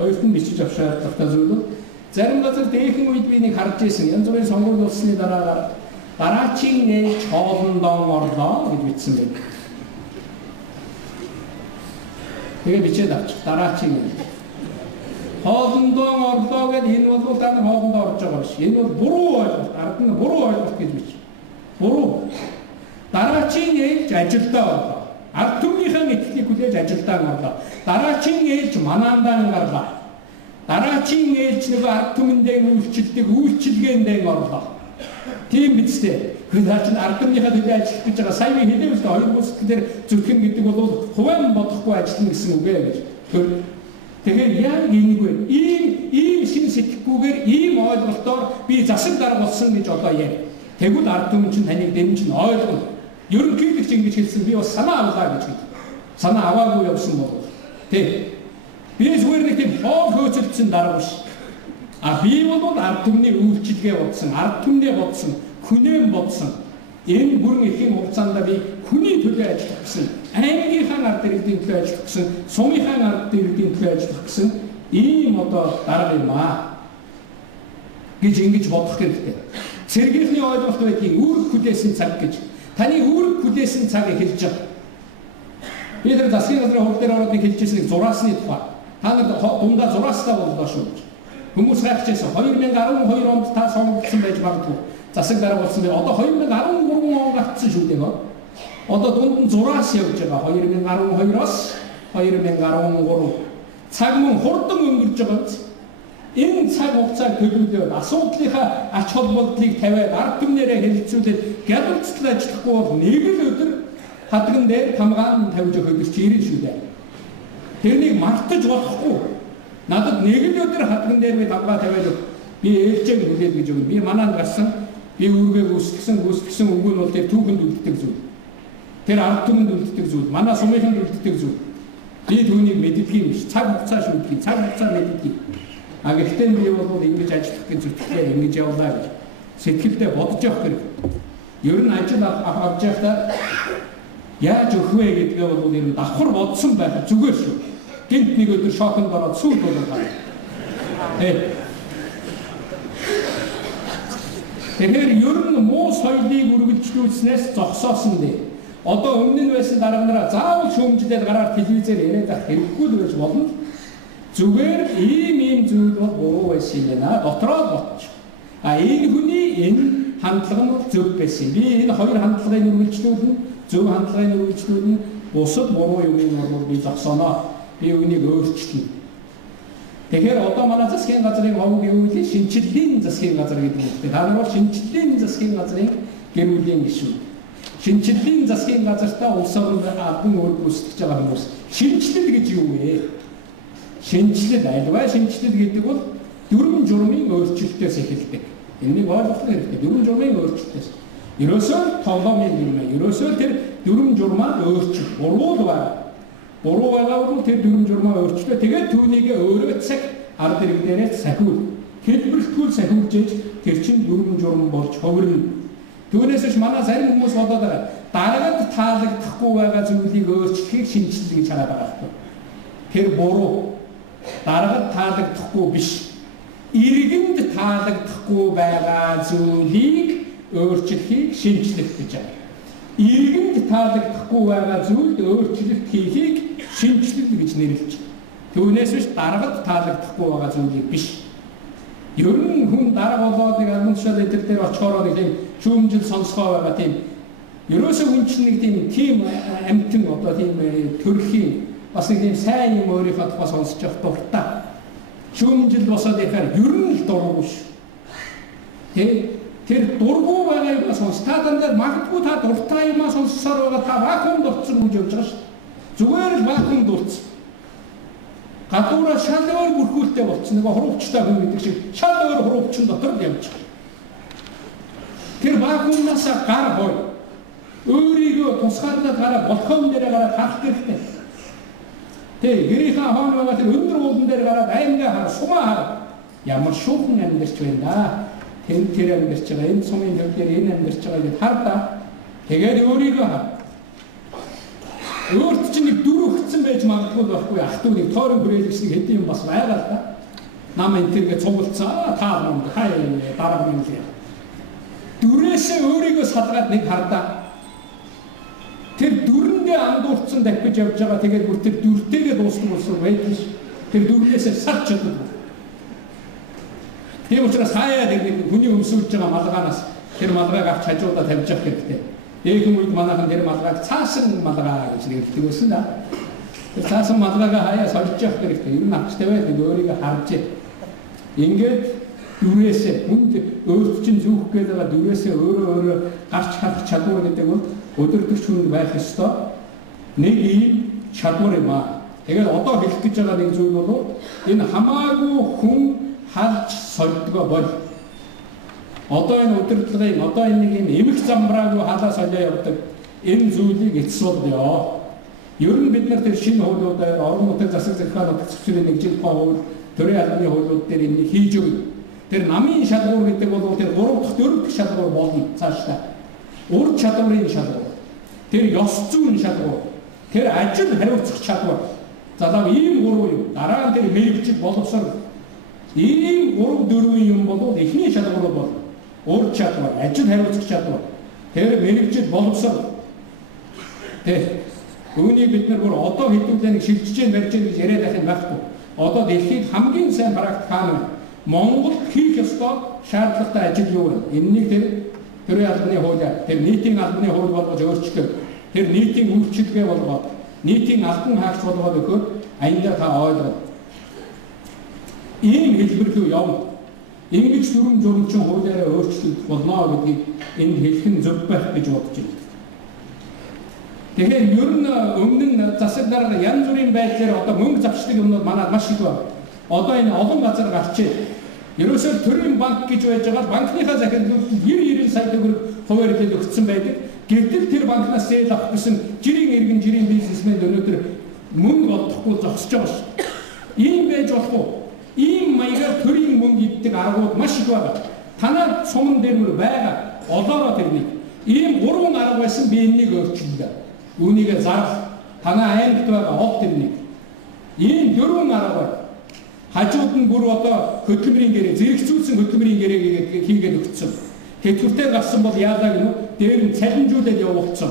Хоёрт нь бичиж авчаад тавтаа зүйл. Зарим газар дээхэн үед би нэг харж ирсэн. Янз бүрийн сонгуул болсны дараа дараачийн ээж хоолндоо орлоо гэж бичсэн байна. Тэгээ бичээд авчих. Дараачийн ээж хоолндоо орлоо гэдэг энэ бол та нар хоолндоо орж байгаа биш. Энэ бол буруу ойлголт. Ард нь буруу ойлголт гэж бич. Буруу. Дараачийн ээж ажилдаа орлоо. Ард түмнийхэн итгэлийг хүлээж ажилдаа орлоо. Дараачийн ээж манаандаа гарлаа. Дараачийн ээж нэг ард түмэндээ үйлчилгээндээ орлоо. Тийм бидтэй. Бид чинь ард түмнийхэн төлөө ажиллах гэж байгаа. Сайн хэлээ үстэй хоёр бүс дээр зүтгэн гэдэг бол хувийн бодохгүй ажиллана гэсэн үг ээ гэж. Тэгэхээр яг энийг вэ? Ийм шин сэтгэхгүйгээр ийм ойлголтоор би засаг дарга болсон гэж одоо яа. Тэгвэл ард түмэн чинь таныг дэмжин ойлгоно. Ерөнхийлөгч ингэж хэлсэн би бас санаа авлаа гэж хэлдэг. Санаа аваагүй явсан бол тий. Би зүгээр нэг тийм хоол хөөцөлдсөн дарга биш. Би бол ард түмний үйлчилгээ бодсон, ард түмнээ бодсон, хүнээ бодсон. Энэ бүрэн эхийн хугацаанд би хүний төлөө ажиллах гэсэн, аймгийнхаа ард иргэдийн төлөө ажиллах гэсэн, сумынхаа ард иргэдийн төлөө ажиллах гэсэн ийм одоо дарга юм гэж ингэж бодох хэрэгтэй. Цэргийнхний ойлголт байдгийг үүрэг хүлээсэн цаг гэж. Таны үүрэг хүлээсэн цагийг хэлж байгаа. Би тэр засгийн газрын хууль дээр ороод нэг хэлжсэн нэг зураасны тухай. Та нар дундаа зураастай боллоо шүү. Хүмүүс хайхчихсан 2012 онд та сонгогдсон байж магадгүй. Засаг дарга болсон бай. Одоо 2013 он гацсан шүү дээ. Одоо дунд нь зураас явж байгаа. 2012-оос 2013 цаг мөн хурдан өнгөрч байгаа биз. Энэ цаг хугацааг төлөвлөөд асуудлынхаа ач холбогдлыг тавиад ард түмнэрээ хэлэлцүүлээд гялалцлал ажиллахгүй бол нэг л өдөр хадган дээр хамгаан тавьж өгөх чи ирэн шүү дээ. Тэрнийг мартаж болохгүй. Надад нэг л өдөр хадган дээр би хамгаа тавиад би ээлжээг хүлээл гэж өгнө. Би манайд гарсан би үүргээ гүйцэтгэсэн үг нь бол тэр түүхэнд үлддэг зүйл. Тэр ард түмэнд үлддэг зүйл. Манай сумынханд үлддэг зүйл. Би түүнийг мэддэг юм биш. Цаг хугацаа шүтгий. Цаг хугацаа мэддэг. Гэхдээ би бол ингэж ажиллах гэж зүтгэлээ ингэж явлаа гэж сэтгэлдээ бодож явах хэрэг. Ер нь ажил авч явахдаа яаж өгөх вэ гэдгээ бол ер нь давхар бодсон байх зүгээр шүү. Гэнт нэг өдөр шоконд ороод сүйд болоо. Тэгэхээр ер нь муу соёлыг үргэлжлүүлснээс зогсоосон дээ. одоо өмнө нь байсан дарганараа заавал шүүмжлээд гараар телевизээр яриад байх хэрэггүй л байж болно. Зүгээр ийм зүйл бол буруу байсан юм байна. Дотроо бодчих. Энэ хүний энэ хандлага нь зөв байсан. Би энэ хоёр хандлагыг үргэлжлүүлнэ. Зөв хандлагыг үргэлжлүүлнэ. Бусад буруу юмыг бол би зогсооноо. Би үнийг өөрчилнө. Тэгэхээр одоо манай засгийн газрын овог гэвэл шинжилгээний засгийн газар гэдэг үгтэй. Та нар бол шинжилгээний засгийн газрын гэрүүлийн гишүүн. Шинжилгээний засгийн газартаа улс орнд албан үүрэг гүйцэтгэж байгаа хүмүүс. Шинжилэл гэж юу вэ? Шинжилэл альва шинжилэл гэдэг бол дүрм журмын өөрчлөлтөөс эхэлдэг. Энийг ойлгох хэрэгтэй. Дүрм журмын өөрчлөлтөөс. Ерөөсөө тоглоомын юм. Ерөөсөө тэр дүрм журмаа өөрчлөлт. Буруу байна. Буруу байгаа бол тэр дүрм журмаа өөрчлөлтөө. Тэгээд түүнийг өөрөө цаг ард ирэг дээрээ сахиул. Хэлбэртгүүл сахиулж ээж тэр чин дүрм журм болж ховирно. Түүнээс ч манай зарим хүмүүс бодоод байгаа. Дараагад таалагдахгүй байгаа зүйлийг өөрчлөхийг шинжилнэ гэж хараад байгаа. Тэр буруу. Дараагад таалагдахгүй биш. Иргэнд таалагдахгүй байгаа зүйлийг өөрчлөхийг шинжлэх гэж байна. Иргэнд таалагдахгүй байгаа зүйлд өөрчлөлт хийхийг шинжлэх гэж нэрлэж байна. Түүнээс биш дараагад таалагдахгүй байгаа зүйлийг биш. Ер нь хүн дарга болоод нэг албан тушаал эдэр дээр очихоор нэг тийм шүүмжил сонсгоо байгаа тийм. Ерөөсөө хүн чинь нэг тийм амтэн одоо тийм төрхийн бас нэг тийм сайн юм өөрийнхөө тухай сонсож явах дуртай. Шүүмжил босоод ихээр ер нь л дургуй шүү. Тэр дургуй байгаа юм сонс. Та дандаа магадгүй та дуртай юм сонссоор байгаа та вакуумд орцсон гэж явж байгаа шүү. Зүгээр л вакуумд орцсон. Гадуура шал өөр бүрхүүлтэй болчихсон. Нэг хуруугчтай хүн гэдэг шиг шал өөр хуруугчин дотор л явж байгаа. Тэр вакуумнаас гар хой. Өөрийгөө тусгаарлаад гараа балкон дээр гараад харах хэрэгтэй. Гэрийнхаа хоон байгаа тэр өндөр уулан дээр гараад аймгаа хараа, сумаа хараа. Ямар шуухан амьдарч байна. Тэр амьдарч байгаа. Энэ сумын төв дээр энэ амьдарч байгаа гэдээ хардаа. Тэгээд өөрийгөө хар. Өөрт чинь нэг дөрөв өгцөн байж магадгүй байхгүй ах トゥ нэг тойрон хүрээлэгсний хэдийн юм бас байгаа л да. Нам энэ тэргээ цуглцаа таа юм хай дараа нь юм. Дүрээсээ өөрийгөө салгаад нэг хардаа. Тэр дүрэндээ андуурцсан дахиж явж байгаа тэгээд бүр тэр дүртэйгээ дуусах болсон байдаг ш. Тэр дүрнээсээ салж чаддаг. Тийм учраас хаяа нэг хүний өмсүүлж байгаа малгаанаас тэр малгайг авч хажуудаа тавьж явах хэрэгтэй. Ийм үед манайхан тэр малгайг цаасан малгай гэж нэрлэдэг байсан да. Тэр цаасан малгайгаа хаяа сольж явах хэрэгтэй. Ер нь авч тавиад нэг өөрийгөө харж ингээд дүрээсээ хүнд өөрт чинь зүүх гээд байгаа дүрээсээ өөрөө гарч харах чадвар гэдэг бол өдөртөгч хүнд байх ёстой нэг ийм чадвар юм аа. Тэгээд одоо хэлэх гэж байгаа нэг зүйл бол энэ хамаагүй хүн харж сольдгоо бол одоо энэ удирдлагын одоо энэ нэг юм эмх замбраагүй халаа солио явдаг энэ зүйлийг эцсүүлдё. Ер нь бид нар тэр шинэ хуулиудаар орон нутгийн засаг захиргааны төсвийн нэг жил хууль төрийн албаны хуулиуд дээр энэ хийж өгнө. Тэр намын шалгуур гэдэг бол тэр 3 дахь 4 дахь шалгуур болно цаашдаа. Ур чадварын шалгуур. Тэр ёс зүйн шалгуур. Тэр ажил хариуцах чадвар. Залуу ийм 3 юм. Дараа нь тэр мэрэгжил боловсрол. Ийм 3-4 юм бол эхний шалгуур бол ур чадвар, ажил хариуцах чадвар. Тэр мэрэгжил боловсрол. Үүнийг бид нар бүр одоо хэдүүлээ нэг шилжиж барьж гэж яриад байх юм байхгүй. Одоо дэлхийд хамгийн сайн практик хаана вэ? Монгол хийх ёстой шаардлагатай ажил юу вэ? Энэнийг тэр төрийн албаны хуулиар, тэр нийтийн албаны хууль болгож өөрчлөлт, тэр нийтийн үйлчилгээ болгоод, нийтийн албан хаагч болгоод өгөхөд аяндаа та ойлгоо. Ийм хэлбэрлүү явна. Ингэж дүрм журмчин хуулиараа өөрчлөлт болно гэдгийг энд хэлэх нь зөв байх гэж бодож байна. Тэгэхээр ер нь өмнө нь засаг дарга янз бүрийн байдлаар одоо мөнгө завшдаг юмнууд манайд маш их байна. Одоо энэ олон газар гарчээ. Ерөөсөө төрийн банк гэж байж байгаа банкныхаа захирлууд 90 сая төгрөг хуваарьлээд өгсөн байдаг. Гэвч тэр банкнаас зээл авах гэсэн жирийн иргэн жирийн бизнесмен өнөөдөр мөнгө олдохгүй зогсож байгаа ш. Ийм байж болох уу? Ийм маягаар төрийн мөнгө иддэг аргууд маш их байна. Танаа суман дээр мөр байгаа. Олоороо тэрнийг. Ийм 3 арга байсан би энэнийг өөрчиллээ. Үүнийг зарах. Танаа аймагт байгаа ол тэрнийг. Ийм 4 арга байна. Хажууд нь бүр одоо хөдөлмөрийн гэрээ, зэрэгцүүлсэн хөдөлмөрийн гэрээ хийгээд өгсөн. Тэтгэвртэй гарсан бол яадаг нь дээр нь цалинжуулаад явуулсан.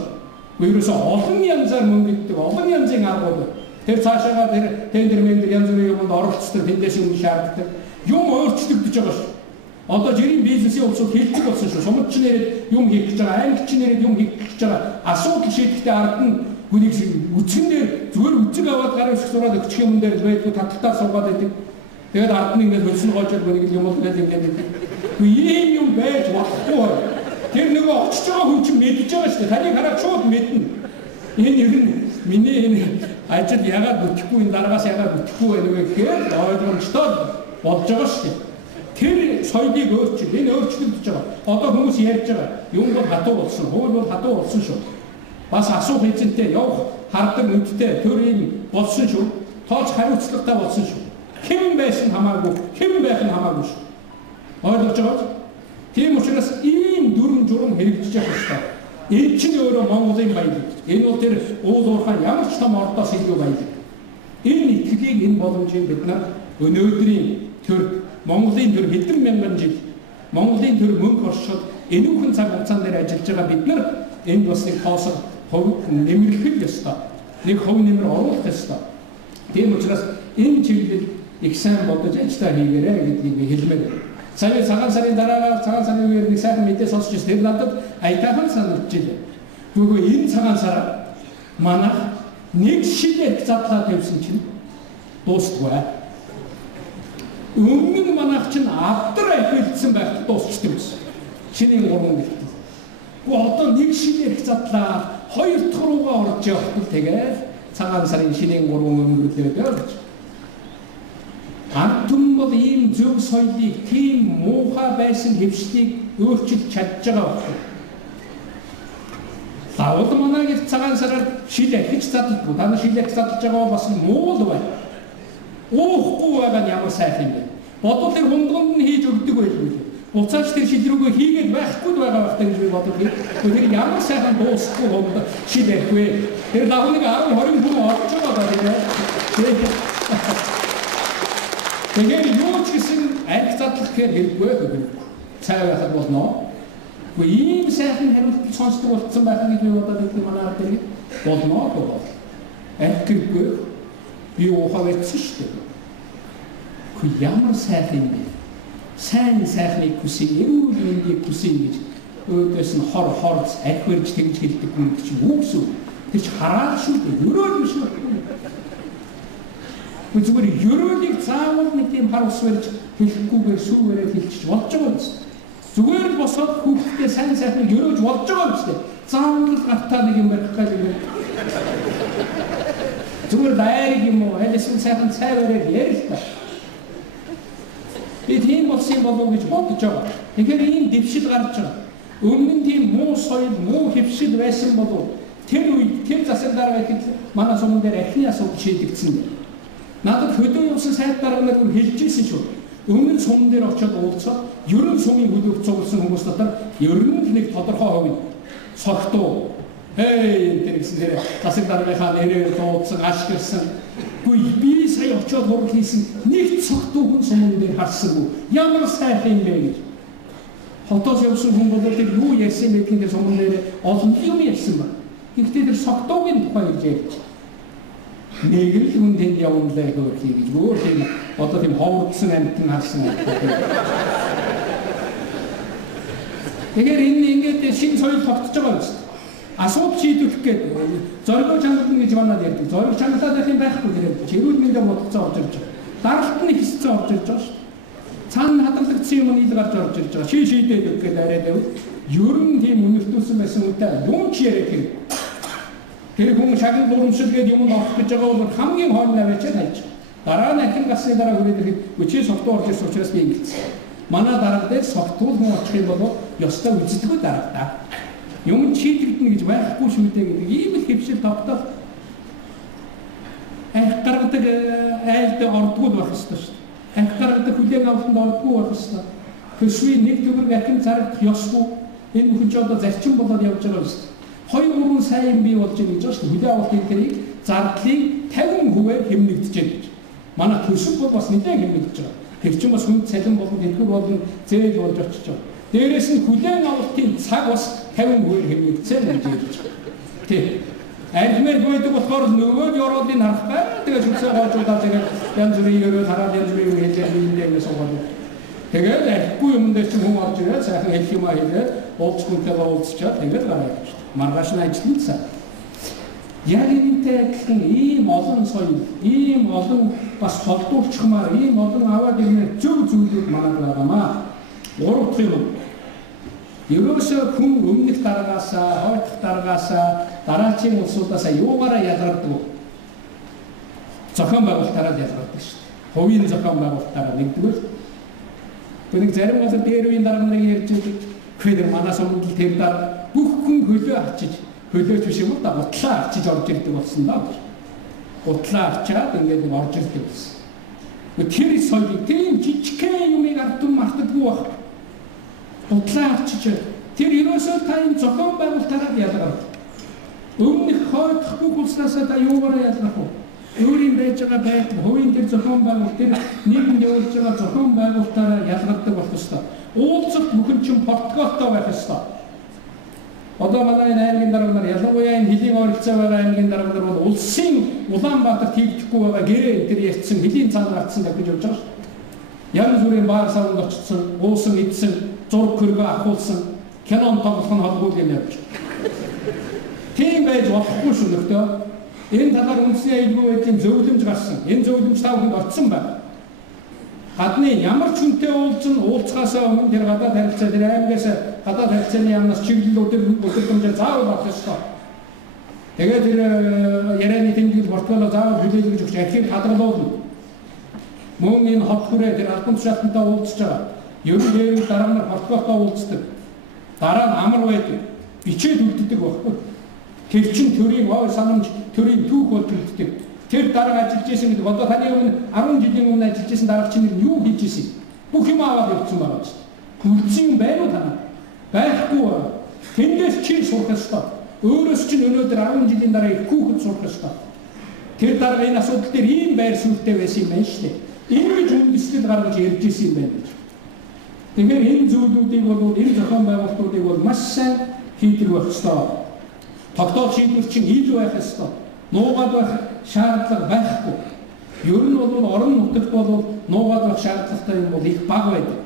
ерөөсө олон янзаар мөнгөддөг, олон янзын аргууд. Тэр цаашаага тэр тендер мендер янз бүрийн юмд оролцдог, тэндээс юм шаарддаг. Юм өөрчлөгдөж байгаа шүү. Одоо жирийн бизнесийн улсууд хэлдэг болсон шүү. Сумч нэрэд юм хийх гэж байгаа, ангич нэрэд юм хийх гэж байгаа. Асуудал шийдэхдээ ард нь хүнийг үцгэн дээр зүгээр үцэг аваад гар өсөх зураад өгчих юм дээр байдгүй таталтаа суугаад байдаг. Тэгээд ард нь ингээд хөлсөн гоожод нэг юм бол ингээд ийм юм байж болохгүй. Тэр нөгөө очиж байгаа хүн чинь мэдж байгаа шүү дээ. Таныг хараад шууд мэднэ. Энэ ер нь миний энэ ажил ягаад бүтэхгүй, энэ дараагаас ягаад бүтэхгүй байх вэ гэхээр ойлгомжтой болж байгаа шүү дээ. Тэр соёлыг өөрчил, энэ өөрчлөгдөж байгаа. Одоо хүмүүс ярьж байгаа. Юм бол хатуу болсон, хууль бол хатуу болсон шүү. Бас асуух эзэнтэй явах хардаг нүдтэй төр юм болсон шүү. Тооч хариуцлагатай болсон шүү. Хэн байсан хамаагүй, хэн байх нь хамаагүй шүү. Ойлгож байгаа үү? Тийм учраас ийм дүрм журм хэрэгжиж байгаа шүү. Энэ чинь өөрөө Монголын баялаг. Энэ бол тэр уул уурхай ямар ч том ордоос илүү баялаг. Энэ итгэлийг, энэ боломжийг бид нар өнөөдрийн төр Монголын төр хэдэн мянган жил Монголын төр мөнгө оршоод энүүхэн цаг хугацаанд дээр ажиллаж байгаа бид нар энд бас нэг хоосоо хувь нэмэрлэх ёстой. Нэг хувь нэмэр оруулах ёстой. Тийм учраас энэ чиглэлд их сайн бодож ажиллаа хийгээрэй гэдгийг хэлмээр. Сая цагаан сарын дараа цагаан сарын үеэр нэг сайхан мэдээ сонсч ирсэн. Тэр надад аятайхан санагдаж байна. Гэхдээ энэ цагаан сараа манайх нэг шилэг задлаа тавьсан чинь дуустгүй. Өмнө нь манайх чинь авдар ахилдсан байх дуусчдаг гэсэн. Шинийн 3 гэлт. Одоо нэг шилэг задлаа 2 дахь руугаа орж явахад тэгээд цагаан сарын шинийн 3 өнгөрлөө гэж. Антум бол ийм зөв соёлыг, тийм муухай байсан хөвшлийг өөрчилж чадж байгаа байна. Заавал манайх цагаан сараар шил ахиж задлахгүй. Та нар шил ахиж задлаж байгаа бас муу л байна. Уухгүй байгаа нь ямар сайхан юм бэ? Бодвол тэр хундганд нь хийж өгдөг байлгүй. Буцааж тэр шил рүүгээ хийгээд байхгүй байгаа байх гэж би бодвол тэр ямар сайхан дуусахгүй хонд шил ахихгүй. Тэр лагныг 10-20 хүн орж байгаа тийм. Тэгэхээр юу ч гэсэн аль задлах гэхээр хэрэггүй. Цай байхад болно. Гэхдээ ийм сайхан хариулт сонсдог болсон байх гэж би бодоод идэв манай дээр болно бол. Аль хэрэггүй. Би ухаавчсан шүү дээ. Гэхдээ ямар сайхан юм бэ? Сайн сайхныг хүсье, эрүүл мэндийг хүсье гэж өөдөөс нь хорц архивэрж тэгж хэлдэг хүн чинь үгсүү. Тэр чинь хараа шүү дээ. Өрөөл биш үү? Зүгээр ерөөлийг заавал нэг тийм хар ус барьж хэлэхгүйгээр сүүгээрээ хэлчих болж байгаа юм. Зүгээр л босоод хүүхдтэй сайн сайхныг ерөөж болж байгаа юм шүү дээ. Заавал гартаа нэг юм барих гал юм. Зүгээр дайрыг юм уу? Аль эсвэл сайхан цай бариад ярил та. Би тийм болсон болов гэж бодож байгаа. Тэгэхээр ийм дэвшил гарч байгаа. Өмнө нь тийм муу соёл, муу хэвшил байсан болов тэр үед тэр засагдар байхад манай сумын дээр архины асуудал шийдэгдсэн. Надад хөдөө явсан сайд дарга нар хэлж ирсэн шүү. Өмнө суман дээр очиод уулзаад ерөн сумын хөдөөг цугласан хүмүүс дотор ерөн нэг тодорхой хувь согтуу тэр гэсэн дээр засаг даргийнхаа нэрээр дуудсан, ашигласан. Гүй би сая очиод хурал хийсэн нэг цогтуу хүн суман дээр харсангүй. Ямар сайхан юм бэ гэж. Хотоос явсан хүн бол тэр юу ярьсан бэ гэхээр суман дээр олон юм ярьсан ба. Гэхдээ тэр согтуугийн тухай хэлж ярьж. Нэг л хүн тэнд явуулаа гэх гэж өөр тийм одоо тийм ховрдсан амтан харсан. Тэгэхээр энэ ингээд шинэ соёл тогтож байгаа юм шүү. Асуудал шийдвэрлэх гээд зориг чангална гэж манад ярьдаг. Зориг чангалаад байх юм байхгүй тэгээд чирүүл мэндэ бодцоо орж ирж байгаа. Даралт нь хэсцээ орж ирж байгаа шүү. Цаана хадгалагдсан юм нийл гарч орж ирж байгаа. Шийдээд өгөх гээд арай дэв. Ер нь тийм үнэртүүлсэн байсан үедээ юм ч яриад хэрэг. Тэр хүн шагнал урамшил гээд юмд орох гэж байгаа бол хамгийн хойно аваачаад хайж. Дараа нь ахин гасны дараа хүрээд ирэхэд өчөө согтуу орж ирсэн учраас би ингэсэн. Манай дарга дээр согтуул хүн очих юм бол ёстой үздэггүй дарга та. Юм шийдэгдэнэ гэж байхгүй шүү дээ гэдэг ийм л хэвшил тогтоох. Анх гаргадаг айлд ордгууд байх ёстой шүү дээ. Анх гаргадаг хүлээн авалтанд ордгоо байх ёстой. Төсвийн нэг төгрөг ахин зарагдах ёсгүй. Энэ бүхэн ч одоо зарчим болоод явж байгаа шүү дээ. 2-3 сайн бий болж байгаа гэж байна шүү дээ. Хүлээн авалтын тэрийг зардлыг 50% хэмнэгдэж байна гэж. Манай төсөв бол бас нэлээд хэмнэгдэж байгаа. Тэр чинь бас хүнд цалин болон тэтгэр болон зээл болж очиж байгаа. Дээрээс нь хүлээн авалтын цаг бас 50% хэмнэгдсэн гэж ярьж байгаа. Тэг. Альмэр байдаг болохоор нөгөө Европын харахтай тэгээд шүлсээ гоочулаад тэгээд янз бүрийн өрөө хараад янз бүрийн хэлээр биендээ суугаад. Тэгээд альгүй юм дээр чинь хүн орж ирээд сайхан хэлэх юм хэлээд уулзгүйтэй уулзчаад тэгээд гараад шүү дээ. Маргааш нь ажилласан. Яг энэтэй ийм олон соёл, ийм олон бас холдуулчмаар, ийм олон аваад ирмээр зөв зүйлүүд манад байгаамаа. Гурав дахь юм. Ерөөсөө хүн өмнөх дараагаасаа, хойдох дараагаасаа, дараачийн улсуудаасаа юугаараа ялгардаг? Зохион байгуулалтаараа ялгардаг шүү дээ. Хувийн зохион байгуулалтаараа нэгдүгээр. Түүнийг зарим газар дээр үеийн дарга нарын ярьж байдаг. Тэгэхээр манаас өмнө тэр дараа бүх хүн хөлөө ачиж, хөлөөч биш юм уу да гутлаа ачиж орж ирдэг болсон даа. Гутлаа ачаад ингээд нэг орж ирдэг гэсэн. Тэр соёлыг тийм жижигхэн юмыг ардсан мартдаггүй баг. Гутлаа ачиж тэр ерөөсөө та энэ зохион байгуулалтаараа ялгардаг. Өмнөх хойдох бүх улсаасаа та юугаараа ялгах вэ? Өөрийн байж байгаа байдал, хувийн тэр зохион байгуулалт, тэр нийгэмд явуулж байгаа зохион байгуулалтаараа ялгардаг болох ёстой. Уулзалт бүхэн чинь портфолиотой байх ёстой. Одоо манай аймгийн дарга нар ялангуяа энэ хөлийн ойролцоо байгаа аймгийн дарга нар бол улсын Улаанбаатарт хийгдэхгүй байгаа гэрээ тэр ярьсан хөлийн цаана гарцсан гэж явж байгаа шүү дээ. Янз бүрийн баар савнд очсон, уусан идсэн, зураг хөргөө ахуулсан, кинон тоглох нь холбоо юм явж. Тийм байж болохгүй шүү нөхдөө. Энэ талаар үндэсний аюулгүй байдлын зөвлөмж гарсан. Энэ зөвлөмж та бүхэнд очсон байна. Гадны ямар ч хүнтэй уулзахаасаа өмнө тэр гадаад харилцаа тэр аймагаас гадаад харилцааны яамнаас чиглэл өдөртөмжөөр заавал авах ёстой. Тэгээд тэр ярианы тэмдэглэл портфолио заавал хүлээлгэж өгч архив хадгалуулна. Мөн энэ хот хүрээ тэр албан тушаалтантай уулзж байгаа. Ер нь дараа нь портфолиотой уулздаг. Дараа нь амар байдаг. Бичээд үлддэг байхгүй. Тэр чин төрийн ой санамж төрийн түүх болж үлддэг. Тэр дараа ажиллаж исэн гэдэг одоо таны өмнө 10 жилийн өмнө ажиллаж исэн дарга чинь юу хийж исэн? Бүх юм аваад явуулсан байгаа ч. Үлдсэн юм байна уу танаа? Байхгүй байна. Тэндээс чи сурах ёстой. Өөрөөс чинь өнөөдөр 10 жилийн дараа их хүүхэд сурах ёстой. Тэр дарга энэ асуудал дээр ийм байр суурьтай байсан юм байна шүү дээ. Ингэж үндэслэл гаргаж ярьж исэн юм байна. Тэгэхээр энэ зүйлүүдийг бол энэ зохион байгуулалтуудыг бол маш сайн хийдэг байх ёстой. Тогтоох шийдвэр чинь илүү байх ёстой. Нуугаад байх шаардлага байхгүй. Ер нь бол орон нутагт бол нуугаад байх шаардлагатай юм бол их бага байдаг.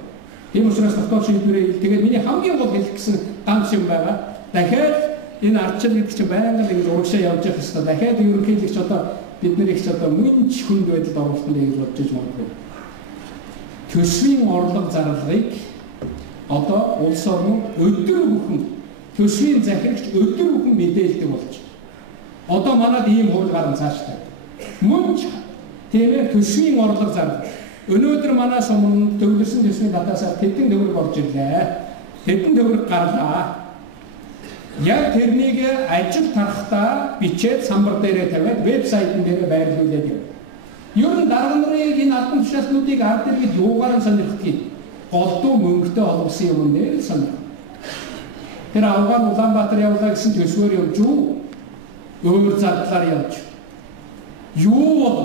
Тийм учраас тогтоох шийдвэрээ тэгээд миний хамгийн гол хэлэх гэсэн ганц юм байгаа. Дахиад энэ ардчил гэдэг чинь байнга ингэ урагшаа явж явах ёстой. Дахиад ерөнхийлөгч одоо бид нарыг ч одоо мөнч хүнд байдалд оруулах гэж бодож магадгүй. Төсвийн орлого зарлагыг одоо улс орн өдөр бүхэн төсвийн захирагч өдөр бүхэн мэдээлдэг болж. Одоо манад ийм хууль гарan цааштай. Мөн ч тийм ээ төсвийн орлого зарлага. Өнөөдөр манаас өмнө төвлөрсөн төсвийн татаасаа хэдэн төгрөг орж ирлээ. Хэдэн төгрөг гарлаа. Яг тэрнийг ажил тарахтаа бичээд самбар дээрээ тавиад вебсайтн дээр байрлуулад яв. Ер нь дарга нарын энэ албан тушаалтнуудыг ард иргэд юугаар сонирхдгийг голдуу мөнгөтэй олгосон юм дээр сонирх. Тэр Афган Улаанбаатар явлаа гэсэн төсвөр явж юу? Өөр зардлаар явж. Юу бол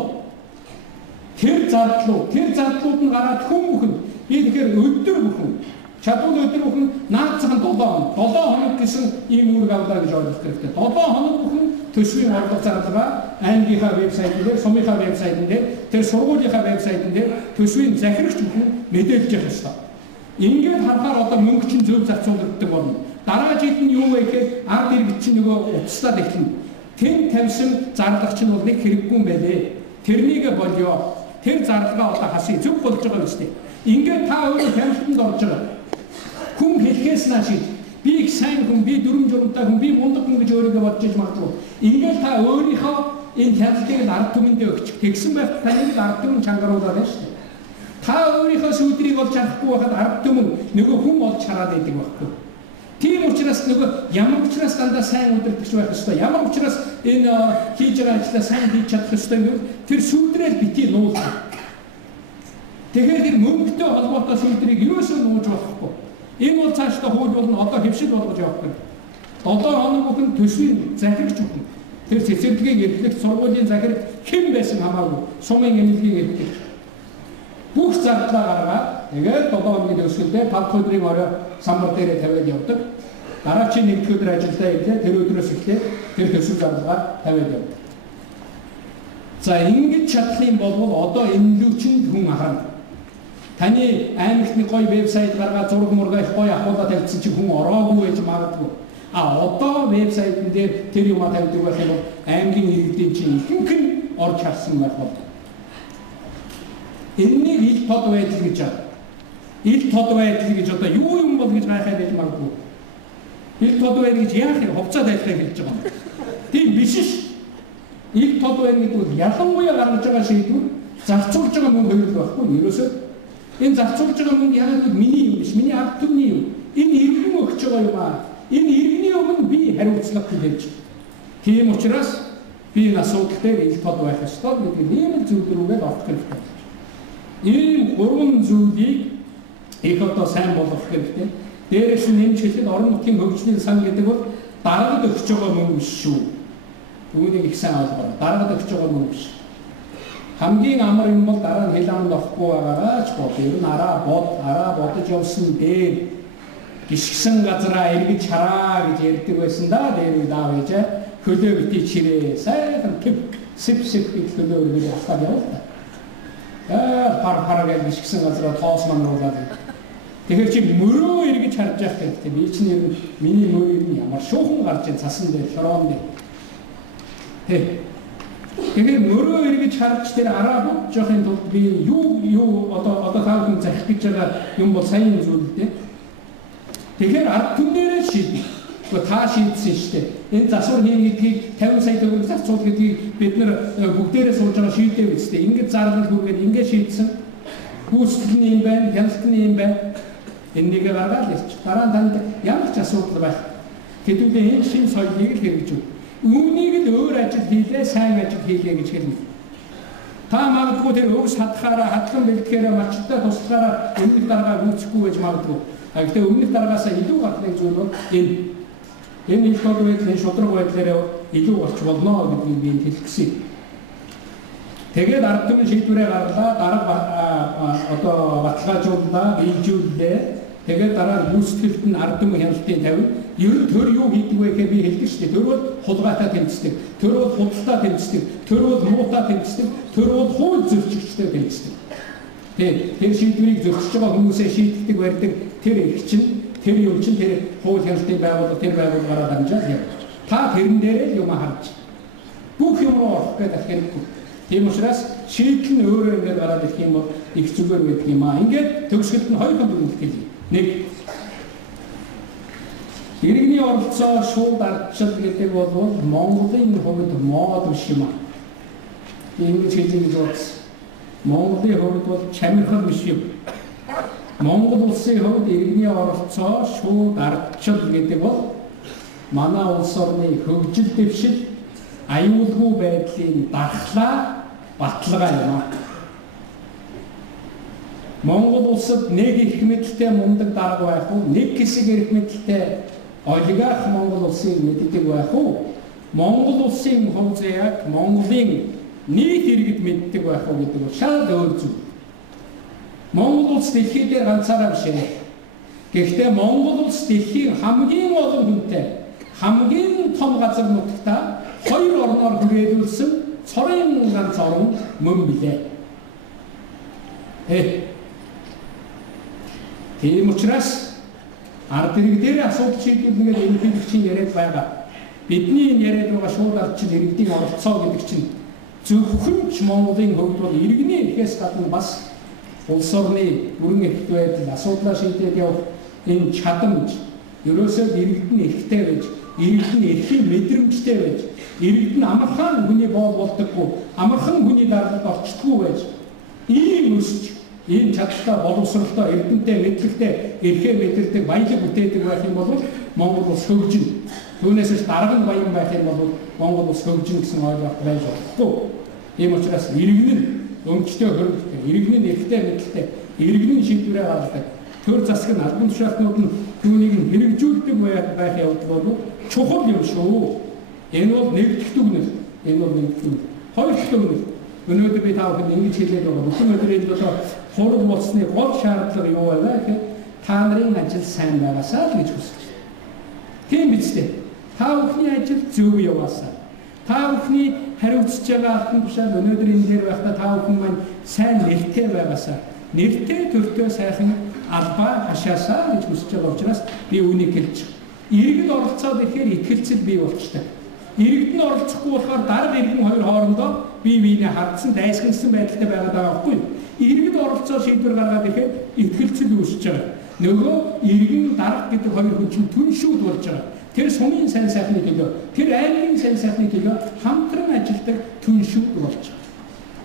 тэр зардлууд нь гараад хүн бүхэн би тэгэхээр өдөр бүхэн чадвал өдөр бүхэн наацхан 7 хоног гэсэн ийм үүрэг авлаа гэж ойлгох хэрэгтэй. 7 хоног бүхэн төсвийн орлого зарлага аймгийнхаа вебсайтн дээр, сумынхаа вебсайтн дээр, тэр сургуулийнхаа вебсайтн дээр төсвийн захирагч бүхэн мэдээлж явах ёстой. Ингээд харахаар одоо мөнгө чинь зөв зарцуулагддаг болно. Дараа жил нь юу вэ гэхээр ард иргэд чинь нөгөө уцтаад эхэлнэ. Тэн тавьсан зарлага чинь бол нэг хэрэггүй юм байлээ. Тэрнийг болёо. Тэр зарлагаа одоо хасъя зөв болж байгаа юм шүү дээ. Ингээд та өөрөө тамхинд орж байгаа. Хүн хэлхээс нааш би их сайн хүн, би дүрм журамтай хүн, би мундаг хүн гэж өөрийгөө бодож иж магадгүй. Ингээд та өөрийнхөө энэ хяналтыг ард түмэндээ өгч тэгсэн байх таныг ард түмэн чангаруулаад байна шүү дээ. Та өөрийнхөө сүудрийг олж харахгүй байхад ард түмэн нөгөө хүн олж хараад байдаг байхгүй. Тийм учраас нөгөө ямар учраас дандаа сайн удирдахч байх ёстой. Ямар учраас энэ хийж байгаа ажлаа сайн хийж чадах ёстой гэвэл тэр сүлдрэл битгий нуулах. Тэгэхээр тэр мөнгөтэй холбоотой сүлдрийг юусоо нууж болохгүй. Энэ бол цаашдаа хууль болно одоо хэвшил болгож явах гэдэг. 7 хоног бүхэн төсвийн захирагч бүхэн тэр цэцэрлэгийн эрхлэгч сургуулийн захирагч хэн байсан хамаагүй сумын эмнэлгийн эрхлэгч бүх зардлаа гаргаад тэгээд 7 хоногийн төсвөлдөө 5 өдрийн орой самбар дээрээ тавиад явдаг. Дараагийн нэг өдөр ажилдаа ирлээ. Тэр өдрөөс эхлээд тэр төсөв зарлага тавиад явна. За ингэж чадах юм бол одоо эмнэлүүчэнд хүн харна. Таны аймагт нэг гоё вебсайт гаргаад зураг мургаа их гоё ахуулаад тавьчихсан чи хүн ороогүй байж магадгүй. Одоо вебсайтн дээр тэр юм тавьдаг байх юм бол аймгийн иргэдийн чинь ихэнх нь орж харсан байх бол. Энэнийг ил тод байдал гэж байна. Ил тод байдал гэж одоо юу юм бол гэж гайхаад байж магадгүй. Ил тод байдал гэж яах юм хувцас тайлхаа хэлж байгаа юм. Тийм биш ш. Ил тод байдал гэдэг нь ялангуяа гаргаж байгаа шийдвэр зарцуулж байгаа мөнгө хоёр байхгүй. Ерөөсөө энэ зарцуулж байгаа мөнгө яг л миний юм биш. Миний ард түмний юм. Энэ иргэн өгч байгаа юм аа. Энэ иргэний өмнө би хариуцлага хүлээж. Тийм учраас би энэ асуудал дээр ил тод байх ёстой гэдэг ийм зүйл рүүгээ орох хэрэгтэй. Ийм гурван зүйлийг их одоо сайн болгох хэрэгтэй. Дээрээс нь нэмж хэлэхэд орон нутгийн хөгжлийн сан гэдэг бол дарагд өгч байгаа мөнгө биш шүү. Үүнийг их сайн ойлгоо. Дарагд өгч байгаа мөнгө биш. Хамгийн амар юм бол дараа нь хэл амд орохгүй байгаагаа ч бод. Ер нь араа бодож явсан дээр гიშгсэн газараа эргэж хараа гэж ярьдаг байсан да. Дээр үе даав ээж хөлөө бити чирээ сайхан сип гэж хөлөө өргөж авах яваа. Пар гიშгсэн газараа тоос манруулаад. Тэгэхээр чи мөрөө эргэж харж явах хэрэгтэй. Би чинь ер нь миний мөрөө нь ямар шуухан гарч ийн цасан дээр шороон дээр. Тэгэхээр мөрөө эргэж харж тэр араа бодож явахын тулд би юу одоо таавал захих гэж байгаа юм бол сайн зүйл дээ. Тэгэхээр ард түмнээрээ шийдэх. Та шийдсэн шүү дээ. Энэ засвар хийн гэдгийг 50 сая төгрөг зарцуул гэдгийг бид нар бүгдээрээ сууж байгаа шийдэв үстэй. Ингээд зарлал хүргээд ингээд шийдсэн. Гүйцэтгэл нь юм байна, хяналт нь юм байна. Энэнийг гаргаад ирч. Дараа нь танд ямар ч асуудал байх. Хэдүүлээ энэ шин соёлыг л хэрэгжүүл. Үүнийг л өөр ажил хийлээ, сайн ажил хийлээ гэж хэлнэ. Та магадгүй тэр өвс хатхаараа, хатлан бэлтгэхээрээ мачтай туслахаараа өмнөх дараагаа гүйцэхгүй байж магадгүй. Гэхдээ өмнөх дараагаасаа илүү гарахны зүйл бол энэ их тод байдлын шудраг байдлаараа илүү болч болно гэдгийг би хэлэх гэсэн. Тэгээд ард түмэн шийдвэрээ гарлаа, дарга одоо баталгаажууллаа, биелжүүллээ. Тэгээд дараа гүйцэтгэлд нь ард түмэн хяналтын тавь. Ер нь төр юу хийдэг вэ гэхээр би хэлдэг шүү дээ. Төр бол хулгайтай тэмцдэг, төр бол худалдаа тэмцдэг, төр бол муутай тэмцдэг, төр бол хууль зөрчигчтэй тэмцдэг. Тэр шийдвэрийг зөрчиж байгаа хүмүүсээ шийддэг, барьдаг тэр их чинь, тэр юм чинь тэр хууль хяналтын байгууллага тэр байгууллагаараа дамжаад явна. Та тэрэн дээрээ л юм харж бүх юм руу орох гэдэг хэрэггүй. Тийм учраас шийдэл нь өөрөө ингээд гараад ирэх юм бол их зүгээр байдаг юм аа. Ингээд төгсгөлд нь хоёр хоног хэлье. Нэг иргэний оролцоо шууд ардчил гэдэг бол Монголын хувьд мод биш юм аа. Ингэж хэлж бодсон. Монголын хувьд бол чамирхан биш юм. Монгол улсын хувьд иргэний оролцоо шууд ардчил гэдэг бол манай улс орны хөгжил дэвшил аюулгүй байдлын дархлаа баталгаа юм. Монгол улсад нэг их мэдлэлтэй мундаг дарга байх уу? Нэг хэсэг их мэдлэлтэй олигарх Монгол улсыг мэддэг байх уу? Монгол улсын хувьд яг Монголын нийт иргэд мэддэг байх уу гэдэг нь шал өөр зүйл. Монгол улс дэлхий дээр ганцаараа биш ээ. Гэхдээ Монгол улс дэлхийн хамгийн олон хүнтэй, хамгийн том газар нутагта хоёр орноор хүрээлүүлсэн цорын ганц орн мөн билээ. Тийм учраас ард иргэдээр асуудал шийдвэрлэгээд ерөнхийлөгчийн яриад байгаа. Бидний энэ яриад байгаа шууд ардчил иргэдийн оролцоо гэдэг чинь зөвхөн ч Монголын хувьд бол иргэний эрхээс гадна бас улс орны бүрэн эрх байдал асуудлаа шийдээд явах энэ чадамж ерөөсөө иргэд нь эрхтэй байж, иргэд нь эрхийн мэдрэмжтэй байж, иргэд нь амархан хүний боол болдоггүй, амархан хүний даралт орчдоггүй байж, ийм өсч, ийм чадaltaй боловсролтой, эрдэнэтэй, мэдлэгтэй, эрхээ мэдэрдэг, баялаг бүтээдэг байх юм бол Монгол улс хөгжинэ. Түүнээс дарга нь баян байх юм бол Монгол улс хөгжинэ гэсэн ойлголт байж болохгүй. Ийм учраас иргэн нь өмчтэй хөрөлтэй, иргэн нь эрхтэй, мэдлэгтэй, иргэн нь шийдвэрээ гаргадаг. Төр засаг нь албан тушаалтнууд нь түүнийг хэрэгжүүлдэг байх явдал бол чухал юм шүү. Энэ бол нэгдэх дүгнэл. Энэ бол нэгдэх дүгнэл. Хоёр дахь дүгнэл. Өнөөдөр би та бүхэнд ингэж хэлээд байгаа. Бүхэн өдрийн дотор хурал болсны гол шаардлага юу вэ гэхээр та нарын ажил сайн байгаасаа л гэж хүсэж байна. Тийм биз дээ. Та бүхний ажил зөв яваасаа. Та бүхний хариуцж байгаа албан тушаал өнөөдөр энэ дээр байхдаа та бүхэн маань сайн нэртэй байгаасаа. Нэртэй төртөө сайхан албаа хашаасаа гэж хүсэж байгаа учраас би үүнийг хэлж байна. Иргэд оролцоод ирэхээр итгэлцэл бий болчтой. Иргэд нь оролцохгүй болохоор дарга иргэн хоёр хоорондоо бие биенээ хардсан, дайсагнсан байдалтай байгаад байгаа байхгүй юу? Иргэд оролцоод шийдвэр гаргаад ирэхээр итгэлцэл үүсэж байгаа. Нөгөө иргэн дарга гэдэг хоёр хүн чинь түншүүд болж байгаа. Тэр сумын сайн сайхны төлөө, тэр аймгийн сайн сайхны төлөө хамтран ажилладаг түншүүд болж байгаа.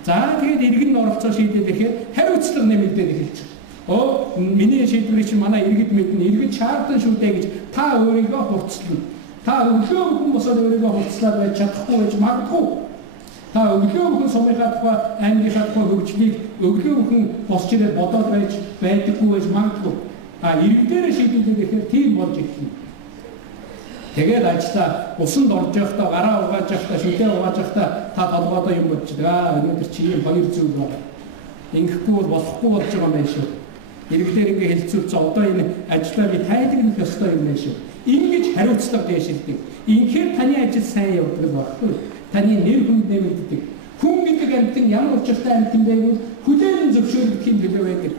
За тэгээд иргэн нь оролцоод шийдээд ирэхээр хариуцлага нэмэгдээд эхэлж байгаа. Оо миний шийдвэрийг чинь манай иргэд мэднэ, иргэд шаардсан шүү дээ гэж та өөрийгөө хурцлана. Та өглөө бүхэн босоод өөрийгөө хурцлаад байж чадахгүй гэж магадгүй. Та өглөө бүхэн сумынхаа тухай, аймгийнхаа тухай хөгжлийг өглөө бүхэн босч ирээд бодоод байдаггүй гэж магадгүй. Иргэдээрээ шийдвэрлээд ирэхээр тийм болж ирэх юм. Тэгээд ажиллаа усанд орж явахдаа, гараа угааж явахдаа, шүлээ угааж явахдаа та толгойдоо юм бодчихдаг. Өнөөдөр чи ийм хоёр зүйл байна. Ингэхгүй бол болохгүй болж байгаа юм байна шүү. Иргэдээр ингэ хэлцүүлж одоо энэ ажлаа би тайлагнах ёстой юм байна шүү. Ингэж хариуцлага дэвшилдэг. Инхээр таны ажил сайн явдаг баггүй. Таны нэр хүнд нэмэгддэг. Хүн гэдэг амьтан ямар учиртай амьтан байвал хүлээн зөвшөөрөгдөхийн төлөө байдаг.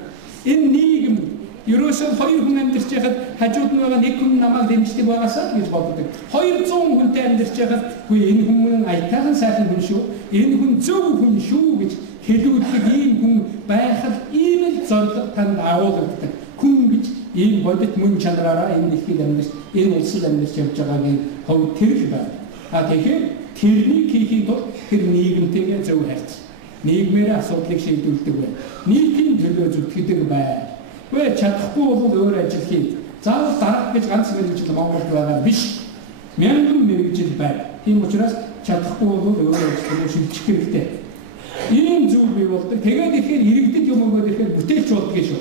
Энэ нийгэм ерөөсөө хоёр хүн амьдарч байхад хажууд нь байгаа нэг хүн намайг дэмждэг байгаасаа гэж боддог. 200 хүнтэй амьдарч байхад үгүй энэ хүн аятайхан сайхан хүн шүү. Энэ хүн зөв хүн шүү гэж хэлүүлдэг ийм хүн байхад ийм л зорилго танд агуулдаг. Хүн гэж ийм бодит мөн чанараараа энэ дэлхийд амьдарч, энэ улсад амьдарч явж байгаагийн хувь тэр л байна. Тэгэхээр тэрнийг хийхийн тулд тэр нийгэмтэйгээ зөв харьц. Нийгмээр асуудлыг шийдвэрлэдэг бай. Нийтийн төлөө зүтгэдэг бай. Вэ чадахгүй бол өөр ажил хий. Заавал дарга гэж ганц мэргэжил Монголд байгаа биш. Мянган мэргэжил байна. Тийм учраас чадахгүй бол өөр ажил шилжих хэрэгтэй. Ийм зүйл бий болдог. Тэгээд ихээр иргэдэд юм өгөөд ихээр бүтээлч болдгоо шүү.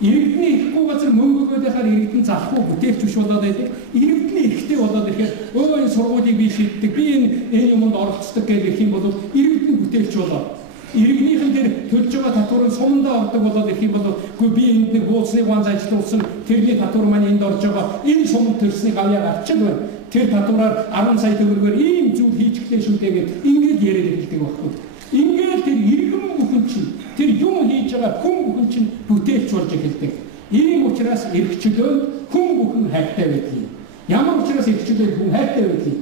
Иргэдний ирэхгүй газар мөнгө өгөөд байхаар иргэдэн залахгүй бүтээлч биш болоод байдаг. Иргэдний ирэхтэй болоод ихээр энэ сургуулийг би шийддэг, би энэ юмд оролцдог гэж ирэх юм бол иргэдэн бүтээлч болоод иргэнийхэн тэр төлж байгаа татварын сумандаа ордог болоод ирэх юм бол үгүй би энд нэг бууцны ванз ажиллуулсан тэрний татвар маань энд орж байгаа энэ суманд төрснийг авьяа авчиг байна. Тэр татвараар 10 сая төгрөгөөр ийм зүйл хийчихлээ шүү дээ гэд ингээд яриад эхэлдэг байхгүй. Ингээд тэр иргэн бүхэн чинь тэр юм хийж байгаа хүн бүхэн чинь бүтээлч болж эхэлдэг. Ийм учраас эрхчлөөнд хүн бүхэн хайртай байдаг. Ямар учраас эрхчлөөнд хүн хайртай байдаг?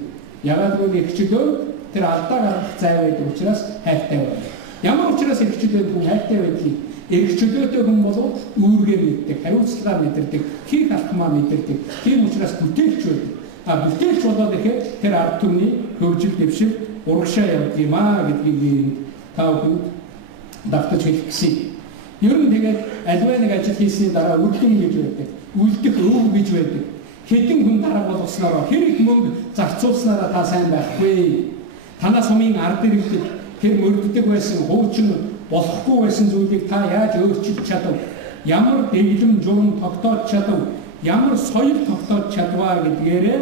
Ягаад гэвэл эрхчлөөнд тэр алдаа гаргах зай байдаг учраас хайртай байдаг. Ямар учраас эрхчлөөнд хүн хайртай байдаг? Эрхчлөөтэй хүн бол үүргээ мэддэг, хариуцлага мэдэрдэг, хийх алхмаа мэдэрдэг. Тийм учраас бүтээлч байдаг. Бүтээлч болоод ирэхээр тэр ард түмний хөгжил дэвшил урагшаа явдаг юм гэдгийг та бүхэнд давтаж хэлэх гэсэн. Ер нь тэгээд аливаа нэг ажил хийсний дараа үлдэн гэж байдаг. Үлдэх өв гэж байдаг. Хэдэн хүн дарга болгосноор хэрэг мөнгө зарцуулснараа та сайн байхгүй. Танаа сумын ард иргэдэд тэр мөрддөг байсан хуучин болохгүй байсан зүйлийг та яаж өөрчилж чадав? Ямар дэглэм журам тогтоож чадав? Ямар соёл тогтоож чадваа гэдгээрээ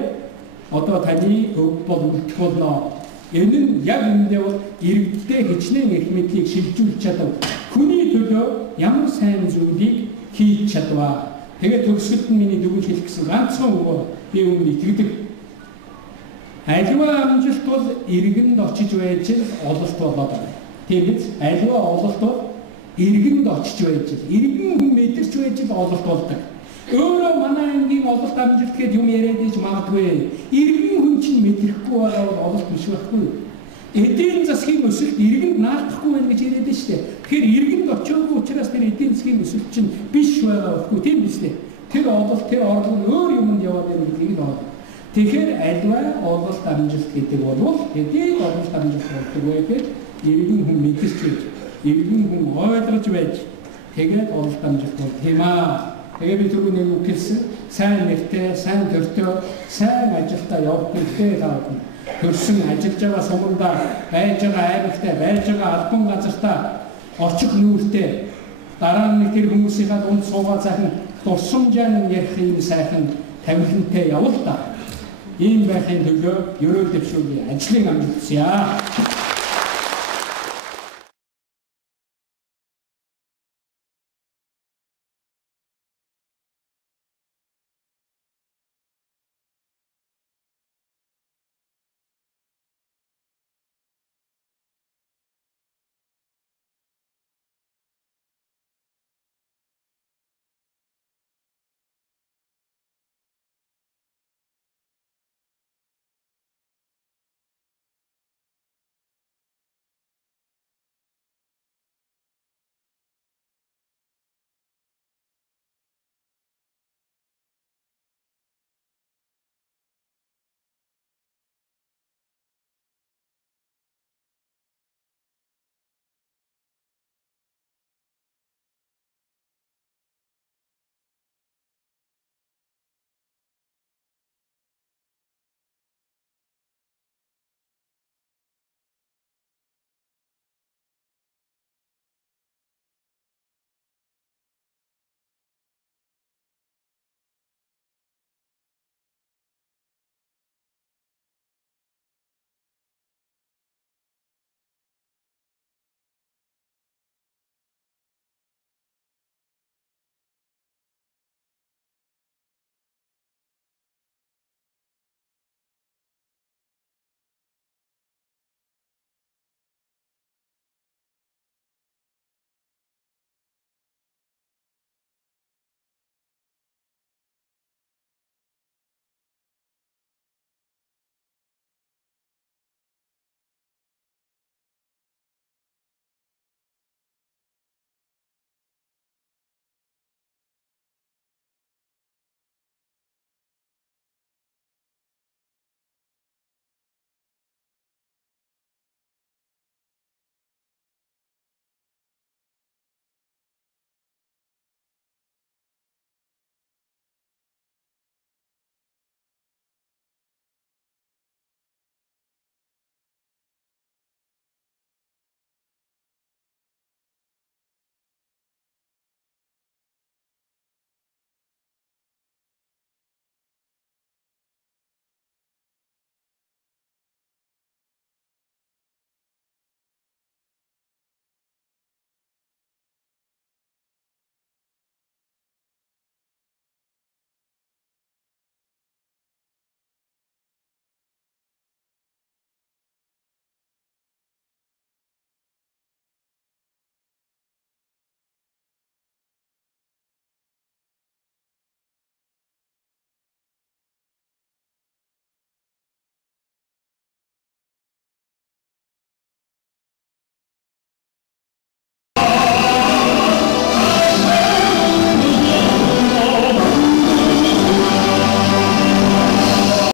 одоо таны өв бол үлдэх болно. Энэ нь яг үүндээ бол иргэдтэй хичнээн их мэдлийг шилжүүлж чадав. Хүний төлөө ямар сайн зүйлийг хийж чадваа. Тэгээд төгсгөлд нь миний дүгнж хэлэх гэсэн ганцхан үг би үүнд итгэдэг. Аливаа амжилт бол иргэнд очиж байж ололт болоод байна. Тийм биз? Аливаа ололт бол иргэнд очиж байж, иргэн хүн мэдэрч байж ололт болдог. Өөрөө манай ангийн ололт амжилт гэдэг юм яриад иж магадгүй. Иргэн хүн чинь мэдрэхгүй байгаа ололт биш байхгүй. Эдийн засгийн өсөлт иргэнд наалдахгүй байна гэж яриад шүү дээ. Тэгэхээр иргэнд очиогүй учраас тэр эдийн засгийн өсөлт чинь биш байгаа байхгүй тийм биз дээ. Тэр ололт тэр орлого өөр юмд яваад байгаа гэдгийг нөө. Тэгэхээр альва ололт амжилт гэдэг бол хэдий ололт амжилт болдог вэ гэхэд иргэн хүн мэдэрч байж, иргэн хүн ойлгож байж тэгээд ололт амжилт бол тийм аа. Тэгээд би түрүү нэг үг хэлсэн. Сайн нэртэй, сайн төртөө, сайн ажилдаа явах хэрэгтэй таавал. Төрсөн ажиллаж байгаа сумандаа, байж байгаа аймагтай, байж байгаа албан газартаа очих нүүртэй дараа нь тэр хүмүүсийнхээ дунд суугаад сайхан дурсамжаар ярих юм сайхан тавилантай явал та. Ийм байхын төлөө ерөөл дэвшүүлээ. Ажлын амжилт хүсье.